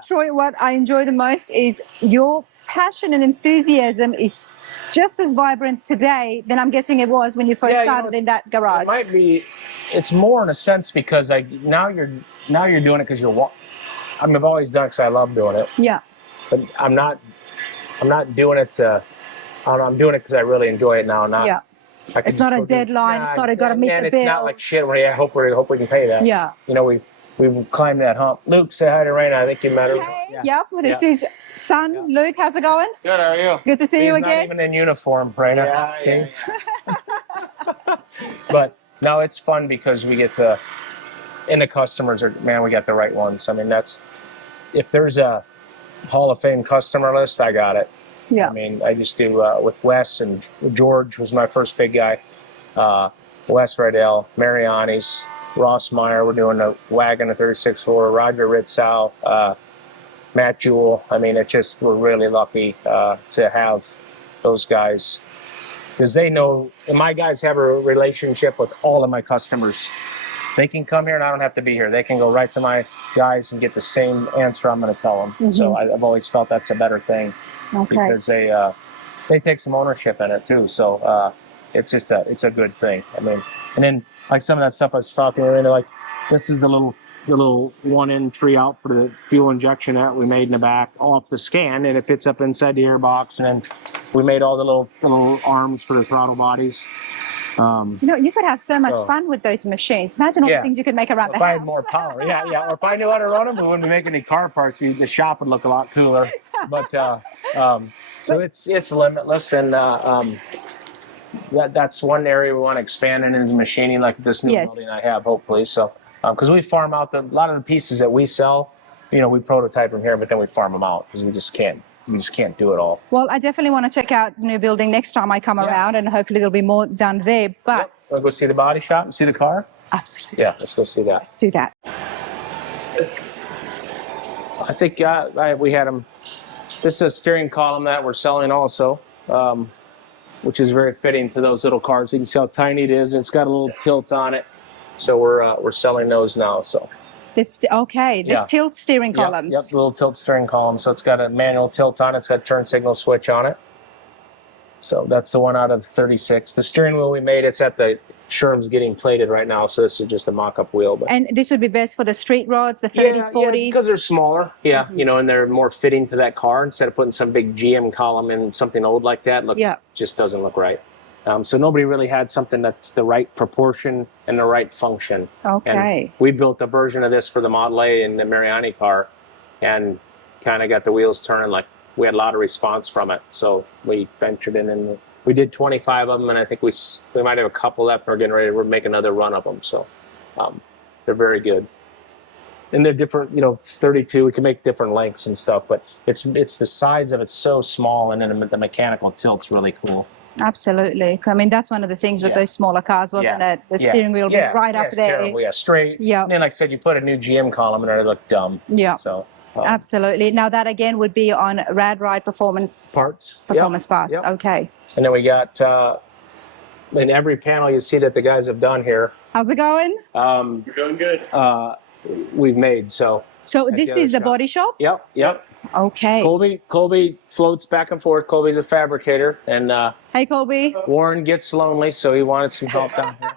Troy, what I enjoy the most is your passion and enthusiasm is just as vibrant today than I'm guessing it was when you first started in that garage. It might be. It's more in a sense because now you're doing it because you're. I mean, I've always done it because I love doing it. Yeah. But I'm not doing it to. I don't know, I'm doing it because I really enjoy it now. Yeah. It's not a deadline. It's not a got to meet the bill. It's not like shit. I hope we can pay that. Yeah. We've climbed that hump. Luke, say hi to Raina. I think you met her. Hey, yep. This is son, Luke. How's it going? Good. How are you? Good to see you He's again. not even in uniform, Raina. Yeah. But no, it's fun because we get to, and the customers are, man, we got the right ones. I mean, if there's a Hall of Fame customer list, I got it. Yeah. I mean, I just do with Wes and George was my first big guy. Wes Riddell, Mariani's, Ross Meyer. We're doing a wagon, a 36-4. Roger Ritzow, Matt Jewell. I mean, we're really lucky to have those guys because they know. And my guys have a relationship with all of my customers. They can come here and I don't have to be here. They can go right to my guys and get the same answer I'm going to tell them. So I've always felt that's a better thing because they take some ownership in it too. So it's a good thing. I mean, and then like some of that stuff I was talking about, like this is the little 1 in 3 out for the fuel injection that we made in the back off the scan, and it fits up inside the airbox. And then we made all the little arms for the throttle bodies. You could have so much fun with those machines. Imagine all the things you could make around the house. If I had more power, yeah. Or if I knew how to run them, we wouldn't be making any car parts. The shop would look a lot cooler. But so it's limitless, and that's one area we want to expand into machining, like this new building I have, hopefully. So because we farm out a lot of the pieces that we sell, we prototype them here, but then we farm them out because we just can't do it all. Well, I definitely want to check out the new building next time I come around, and hopefully there'll be more done there. But we'll go see the body shop and see the car. Absolutely. Yeah, let's go see that. Let's do that. I think we had them. This is a steering column that we're selling also, which is very fitting to those little cars. You can see how tiny it is. It's got a little tilt on it, so we're selling those now. So. The tilt steering columns. Yep, little tilt steering column. So it's got a manual tilt on it. It's got a turn signal switch on it. So that's the one out of 36. The steering wheel we made, it's at the Sherm's getting plated right now. So this is just a mock-up wheel. And this would be best for the street rods, the 30s, 40s? Yeah, because they're smaller. Yeah, and they're more fitting to that car. Instead of putting some big GM column in something old like that, just doesn't look right. So nobody really had something that's the right proportion and the right function. Okay. And we built a version of this for the Model A in the Mariani car and kind of got the wheels turning. Like we had a lot of response from it. So we ventured in and we did 25 of them. And I think we might have a couple left. We're getting ready to make another run of them. So they're very good. And they're different, 32, we can make different lengths and stuff, but it's the size of it's so small, and then the mechanical tilt's really cool. Absolutely. I mean, that's one of the things with those smaller cars, wasn't it? The steering wheel being right up there. Terrible. Yeah, straight. Yeah. And then, like I said, you put a new GM column in there, it looked dumb. Yeah. So. Absolutely. Now that again would be on Rad Ride Performance parts. Parts. Yep. Okay. And then we got in every panel you see that the guys have done here. How's it going? You're doing good. We've made so. So this is the body shop? Yep. Okay. Colby floats back and forth. Colby's a fabricator, and hey, Colby. Warren gets lonely, so he wanted some help down here.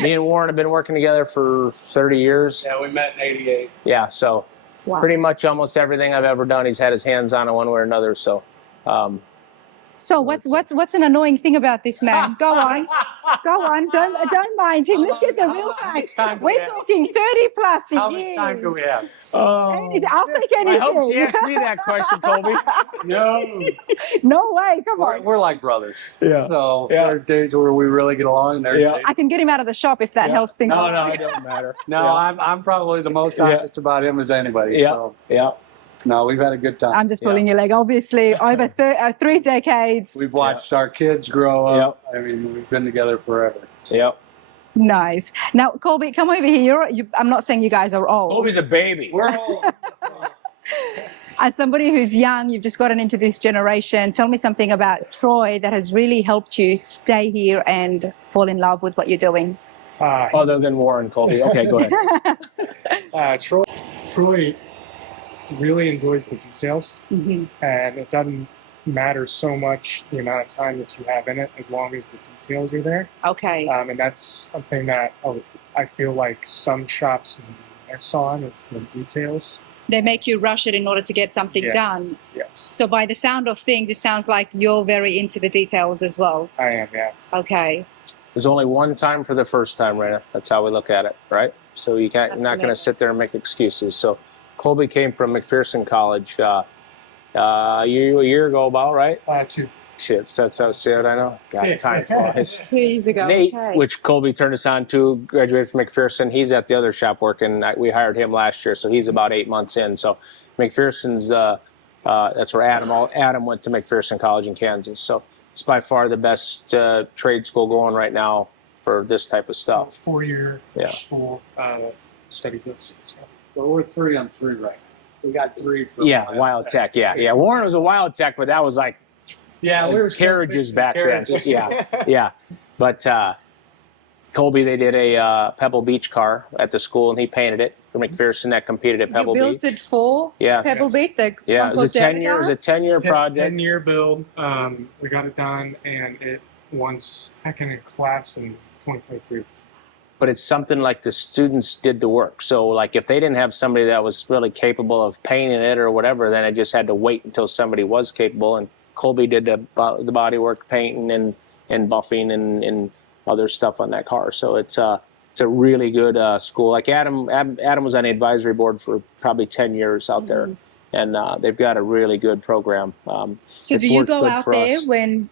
Me and Warren have been working together for 30 years. Yeah, we met in '88. Yeah, so pretty much almost everything I've ever done, he's had his hands on in one way or another. So. So what's an annoying thing about this man? Go on. Don't mind him. Let's get the real facts. We're talking 30 plus years. How much time do we have? I'll take anything. I hope she asked me that question, Colby. No way. Come on. We're like brothers. Yeah. So there are days where we really get along. And there are days. I can get him out of the shop if that helps things. No, it doesn't matter. No, I'm probably the most honest about him as anybody. Yeah. So. Yeah. No, we've had a good time. I'm just pulling your leg. Obviously, over 3 decades. We've watched our kids grow up. I mean, we've been together forever. So. Yep. Nice. Now, Colby, come over here. I'm not saying you guys are old. Colby's a baby. We're old. As somebody who's young, you've just gotten into this generation. Tell me something about Troy that has really helped you stay here and fall in love with what you're doing. Other than Warren, Colby. Okay, go ahead. Troy really enjoys the details, and it doesn't matter so much the amount of time that you have in it as long as the details are there. Okay. And that's something that I feel like some shops miss on, is the details. They make you rush it in order to get something done. Yes. So by the sound of things, it sounds like you're very into the details as well. I am, yeah. Okay. There's only one time for the first time, Raina. That's how we look at it, right? So you're not going to sit there and make excuses. So Colby came from McPherson College a year ago, about, right? 2. Shit, that's how I know. God, time flies. 2 years ago. Nate, which Colby turned us on to, graduated from McPherson. He's at the other shop working. We hired him last year, so he's about 8 months in. So McPherson's. That's where Adam went to McPherson College in Kansas. So it's by far the best trade school going right now for this type of stuff. 4-year school studies this. So. Well, we're 3-on-3 right now. We got 3 for Wild Tech. Yeah. Warren was a Wild Tech, but that was like we were carriages back carriages. then. Yeah. But Colby, they did a Pebble Beach car at the school, and he painted it for McPherson that competed at Pebble Beach. You built it for Pebble Beach? It was a 10-year project. 10-year build. We got it done, and it won second in class in 2023. But it's something like the students did the work. So like if they didn't have somebody that was really capable of painting it or whatever, then it just had to wait until somebody was capable. And Colby did the body work, painting and buffing and other stuff on that car. So it's a really good school. Like Adam was on the advisory board for probably 10 years out there, and they've got a really good program. So do you go out there when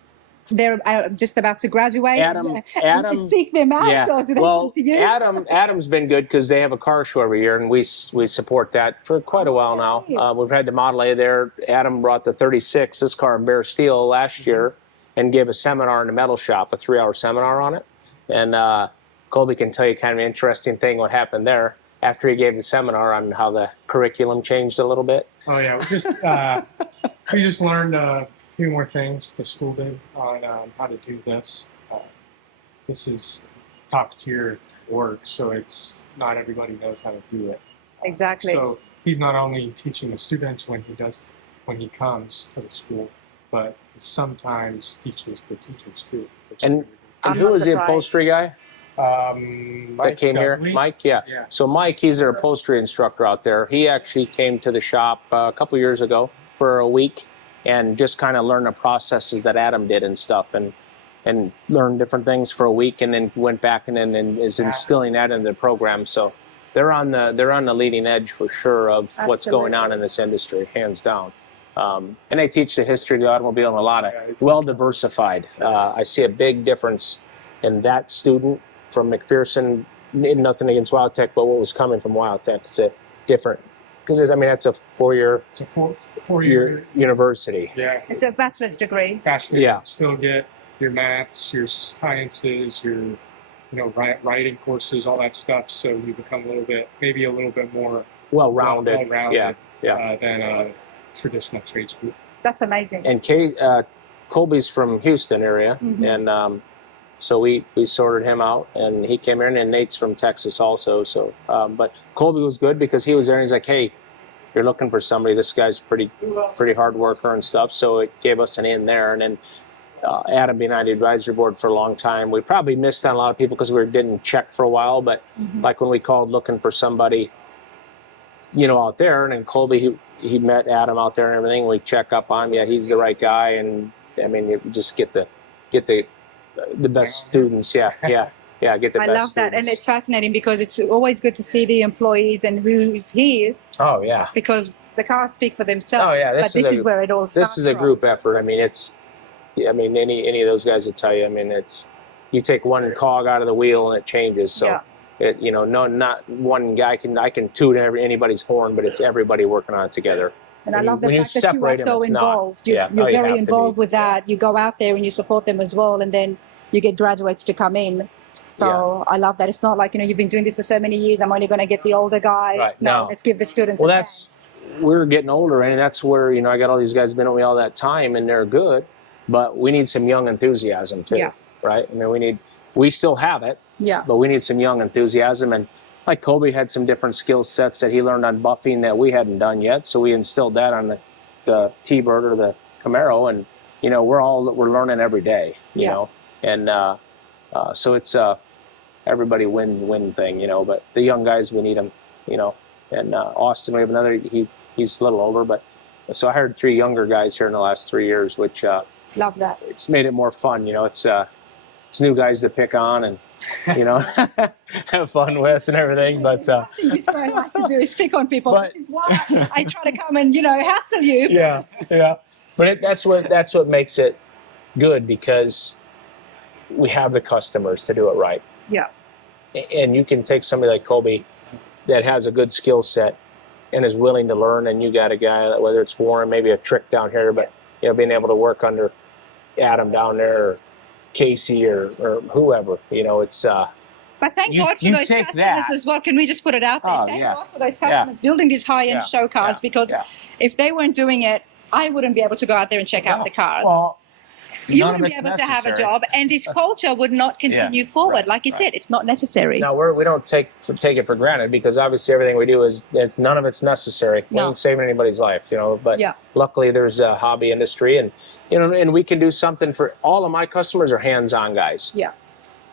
they're just about to graduate? Adam and seek them out, or do they come to you? Adam's been good because they have a car show every year, and we support that for quite a while now. We've had the Model A there. Adam brought the 36, this car in bare steel, last year, and gave a seminar in the metal shop, a 3-hour seminar on it. And Colby can tell you kind of an interesting thing what happened there after he gave the seminar on how the curriculum changed a little bit. Oh yeah, we just learned a few more things the school did on how to do this. This is top tier work, so it's not everybody knows how to do it. Exactly. So he's not only teaching the students when he comes to the school, but sometimes teaches the teachers too. And who was the upholstery guy? That came here? Mike? Yeah. So Mike, he's their upholstery instructor out there. He actually came to the shop a couple years ago for a week and just kind of learned the processes that Adam did and stuff, and learned different things for a week, and then went back and is instilling that into the program. So they're on the leading edge for sure of what's going on in this industry, hands down. And they teach the history of the automobile and a lot of well diversified. I see a big difference in that student from McPherson. Nothing against Wild Tech, but what was coming from Wild Tech, it's a different, because that's a 4-year. It's a four-year university. Yeah. It's a bachelor's degree. Bachelor's. Yeah. Still get your maths, your sciences, your writing courses, all that stuff. So you become maybe a little bit more well-rounded. Than a traditional trade school. That's amazing. And Colby's from Houston area, and so we sorted him out, and he came here, and Nate's from Texas also. So, but Colby was good because he was there, and he's like, hey, if you're looking for somebody, this guy's pretty hard worker and stuff. So it gave us an in there, and then Adam being on the advisory board for a long time, we probably missed on a lot of people because we didn't check for a while. But like when we called looking for somebody, out there, and then Colby, he met Adam out there and everything. We check up on, he's the right guy, and you just get the best students. Get the best I love that, and it's fascinating because it's always good to see the employees and who's here. Oh yeah, because the cars speak for themselves. Oh yeah, this is where it all starts. This is a group effort. Any of those guys will tell you. It's you take one cog out of the wheel and it changes. So. Not one guy I can toot anybody's horn, but it's everybody working on it together. And I love the fact that you are so involved. You're very involved with that. You go out there and you support them as well, and then you get graduates to come in. So I love that. It's not like, you've been doing this for so many years, I'm only going to get the older guys. Right. No, let's give the students a chance. We're getting older, and that's where, I got all these guys been with me all that time, and they're good, but we need some young enthusiasm too, right? We still have it. Yeah. But we need some young enthusiasm, and like Colby had some different skill sets that he learned on buffing that we hadn't done yet, so we instilled that on the T-Bird or the Camaro, and we're learning every day, you know, and so it's everybody win thing, But the young guys, we need them, And Austin, we have another. He's a little older, but so I hired 3 younger guys here in the last 3 years, which love that. It's made it more fun, It's new guys to pick on and have fun with and everything. But one thing you so like to do is pick on people, which is why I try to come and hassle you. Yeah. But that's what makes it good, because we have the customers to do it right. Yeah. And you can take somebody like Colby that has a good skill set and is willing to learn, and you got a guy that, whether it's Warren, maybe a trick down here, but being able to work under Adam down there, or Casey, or whoever, it's. But thank You- God for you those take customers that. as well. Can we just put it out there? Oh, Thank yeah. God for those customers building these high-end show cars, because if they weren't doing it, I wouldn't be able to go out there and check out the cars. Well, you none of wouldn't be it's able to have a necessary. job, and this culture would not continue forward. right, Like you said, it's not necessary. Now we don't take it for granted, because obviously everything we do none of it's necessary. We ain't saving anybody's life, But luckily there's a hobby industry, and and we can do something for all of my customers are hands-on guys. Yeah.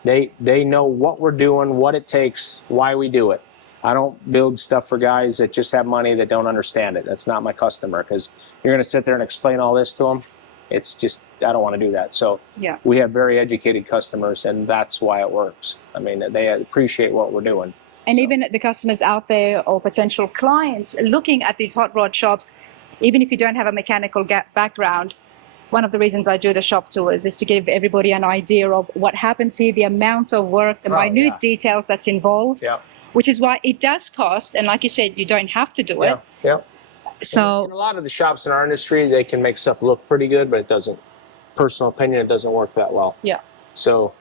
They know what we're doing, what it takes, why we do it. I don't build stuff for guys that just have money that don't understand it. That's not my customer, because you're going to sit there and explain all this to them. It's just, I don't want to do that. So we have very educated customers, and that's why it works. I mean, they appreciate what we're doing. And even the customers out there or potential clients looking at these hot rod shops, even if you don't have a mechanical background, one of the reasons I do the shop tours is to give everybody an idea of what happens here, the amount of work, the minute details that's involved, which is why it does cost. And like you said, you don't have to do it. Yeah. So in a lot of the shops in our industry, they can make stuff look pretty good, but it doesn't. Personal opinion, it doesn't work that well. Yeah. So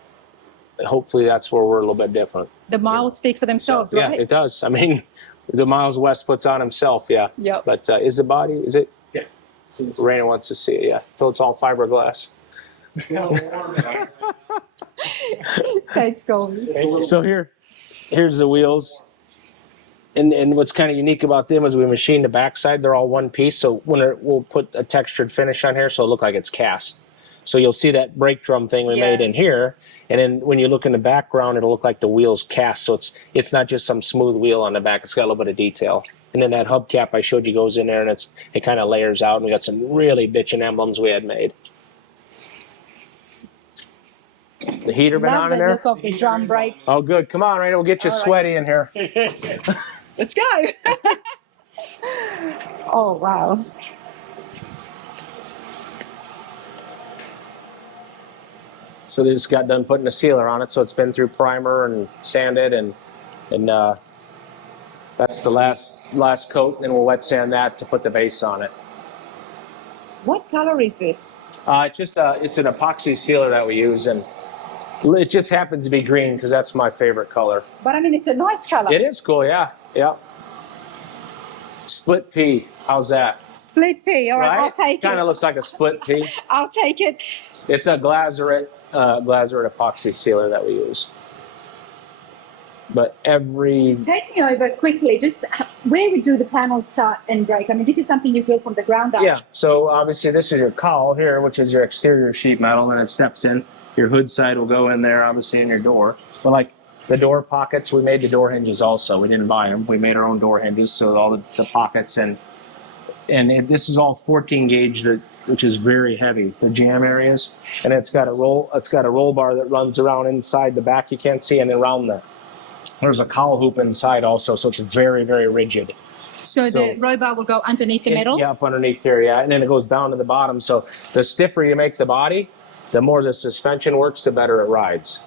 hopefully that's where we're a little bit different. The miles speak for themselves, so, right? Yeah, it does. I mean, the miles Wes puts on himself, Yeah. But is the body? Is it? Yeah. Raina wants to see it. Yeah. So it's all fiberglass. Thanks, Colby. So here's the wheels. And what's kind of unique about them is we machine the backside. They're all one piece. So we'll put a textured finish on here so it'll look like it's cast. So you'll see that brake drum thing we made in here. And then when you look in the background, it'll look like the wheel's cast. So it's not just some smooth wheel on the back. It's got a little bit of detail. And then that hubcap I showed you goes in there, and it kind of layers out. And we got some really bitchin' emblems we had made. The heater been on in there? Love the look of the drum brakes. Oh, good. Come on, Raina. We'll get you sweaty in here. Let's go. Oh, wow. So they just got done putting a sealer on it, so it's been through primer and sanded, and that's the last coat. Then we'll wet sand that to put the base on it. What color is this? It's an epoxy sealer that we use, and it just happens to be green because that's my favorite color. But I mean, it's a nice color. It is cool, yeah. Split pea, how's that? Split pea, all right, I'll take it. Kind of looks like a split pea. I'll take it. It's a glazurate epoxy sealer that we use. But Take me over quickly, just where do the panels start and break? I mean, this is something you built from the ground up. Yeah, so obviously this is your cowl here, which is your exterior sheet metal, and it steps in. Your hood side will go in there, obviously, in your door. But like the door pockets, we made the door hinges also. We didn't buy them. We made our own door hinges, so all the pockets, and this is all 14 gauge, which is very heavy, the jam areas. And it's got a roll bar that runs around inside the back you can't see, and around there's a cowl hoop inside also, so it's very, very rigid. So the roll bar will go underneath the metal? Yeah, up underneath here, yeah. And then it goes down to the bottom. So the stiffer you make the body, the more the suspension works, the better it rides.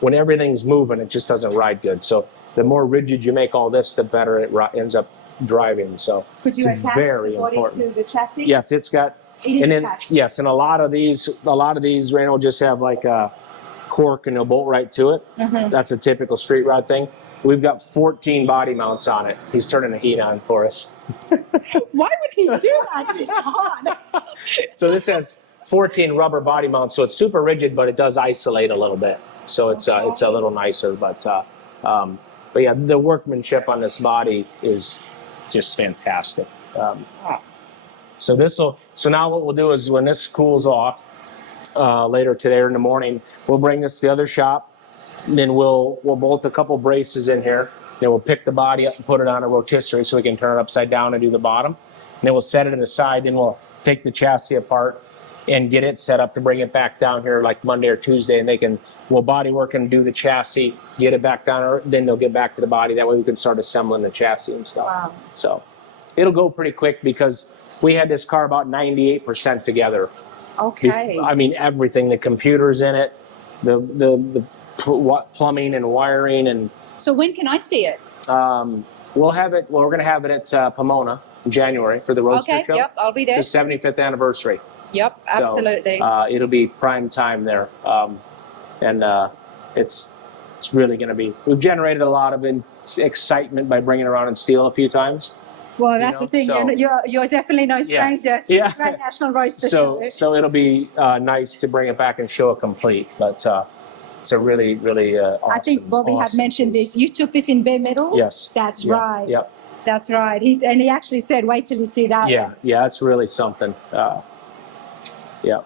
When everything's moving, it just doesn't ride good. So the more rigid you make all this, the better it ends up driving. So could you it's attach very the body important. to the chassis? Yes, it's got. It is and then, attached. yes, and a lot of these, Raina will just have like a cork and they'll bolt right to it. Mm-hmm. That's a typical street rod thing. We've got 14 body mounts on it. He's turning the heat on for us. Why would he do that? It's hard. So this has 14 rubber body mounts, so it's super rigid, but it does isolate a little bit. So it's a little nicer, but yeah, the workmanship on this body is just fantastic. So now what we'll do is when this cools off later today or in the morning, we'll bring this to the other shop. And then we'll bolt a couple braces in here. Then we'll pick the body up and put it on a rotisserie so we can turn it upside down and do the bottom. And then we'll set it aside. Then we'll take the chassis apart and get it set up to bring it back down here like Monday or Tuesday. And we'll body work and do the chassis, get it back down, or then they'll get back to the body. That way we can start assembling the chassis and stuff. Wow. So it'll go pretty quick because we had this car about 98% together. Okay. I mean, everything, the computers in it, the plumbing and wiring, and So when can I see it? We'll have it. Well, we're going to have it at Pomona in January for the Roadster Okay, Show. yep, I'll be there. It's the 75th anniversary. Yep, absolutely. So, it'll be prime time there, and it's really going to be. We've generated a lot of excitement by bringing it around in steel a few times. Well, that's the thing. So, you're definitely no stranger to the Grand National Roaster Show. So it'll be nice to bring it back and show it complete. But it's a really, really awesome. I think Bobby had mentioned this. You took this in bare metal? Yes. That's right. Yep. That's right. He actually said, wait till you see that. Yeah, it's really something. Yeah.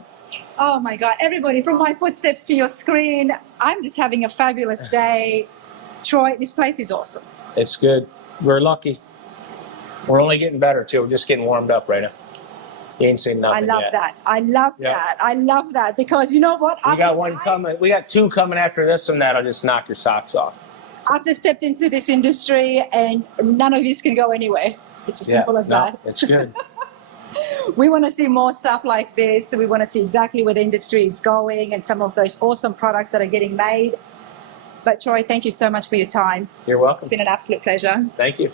Oh my God. Everybody, from my footsteps to your screen, I'm just having a fabulous day. Troy, this place is awesome. It's good. We're lucky. We're only getting better too. We're just getting warmed up right now. You ain't seen nothing I love yet. that. I love that. I love that because you know what? We got one coming. We got two coming after this, and that'll just knock your socks off. I've just stepped into this industry, and none of you can go anywhere. It's as simple as that. It's good. We want to see more stuff like this. We want to see exactly where the industry is going and some of those awesome products that are getting made. But Troy, thank you so much for your time. You're welcome. It's been an absolute pleasure. Thank you.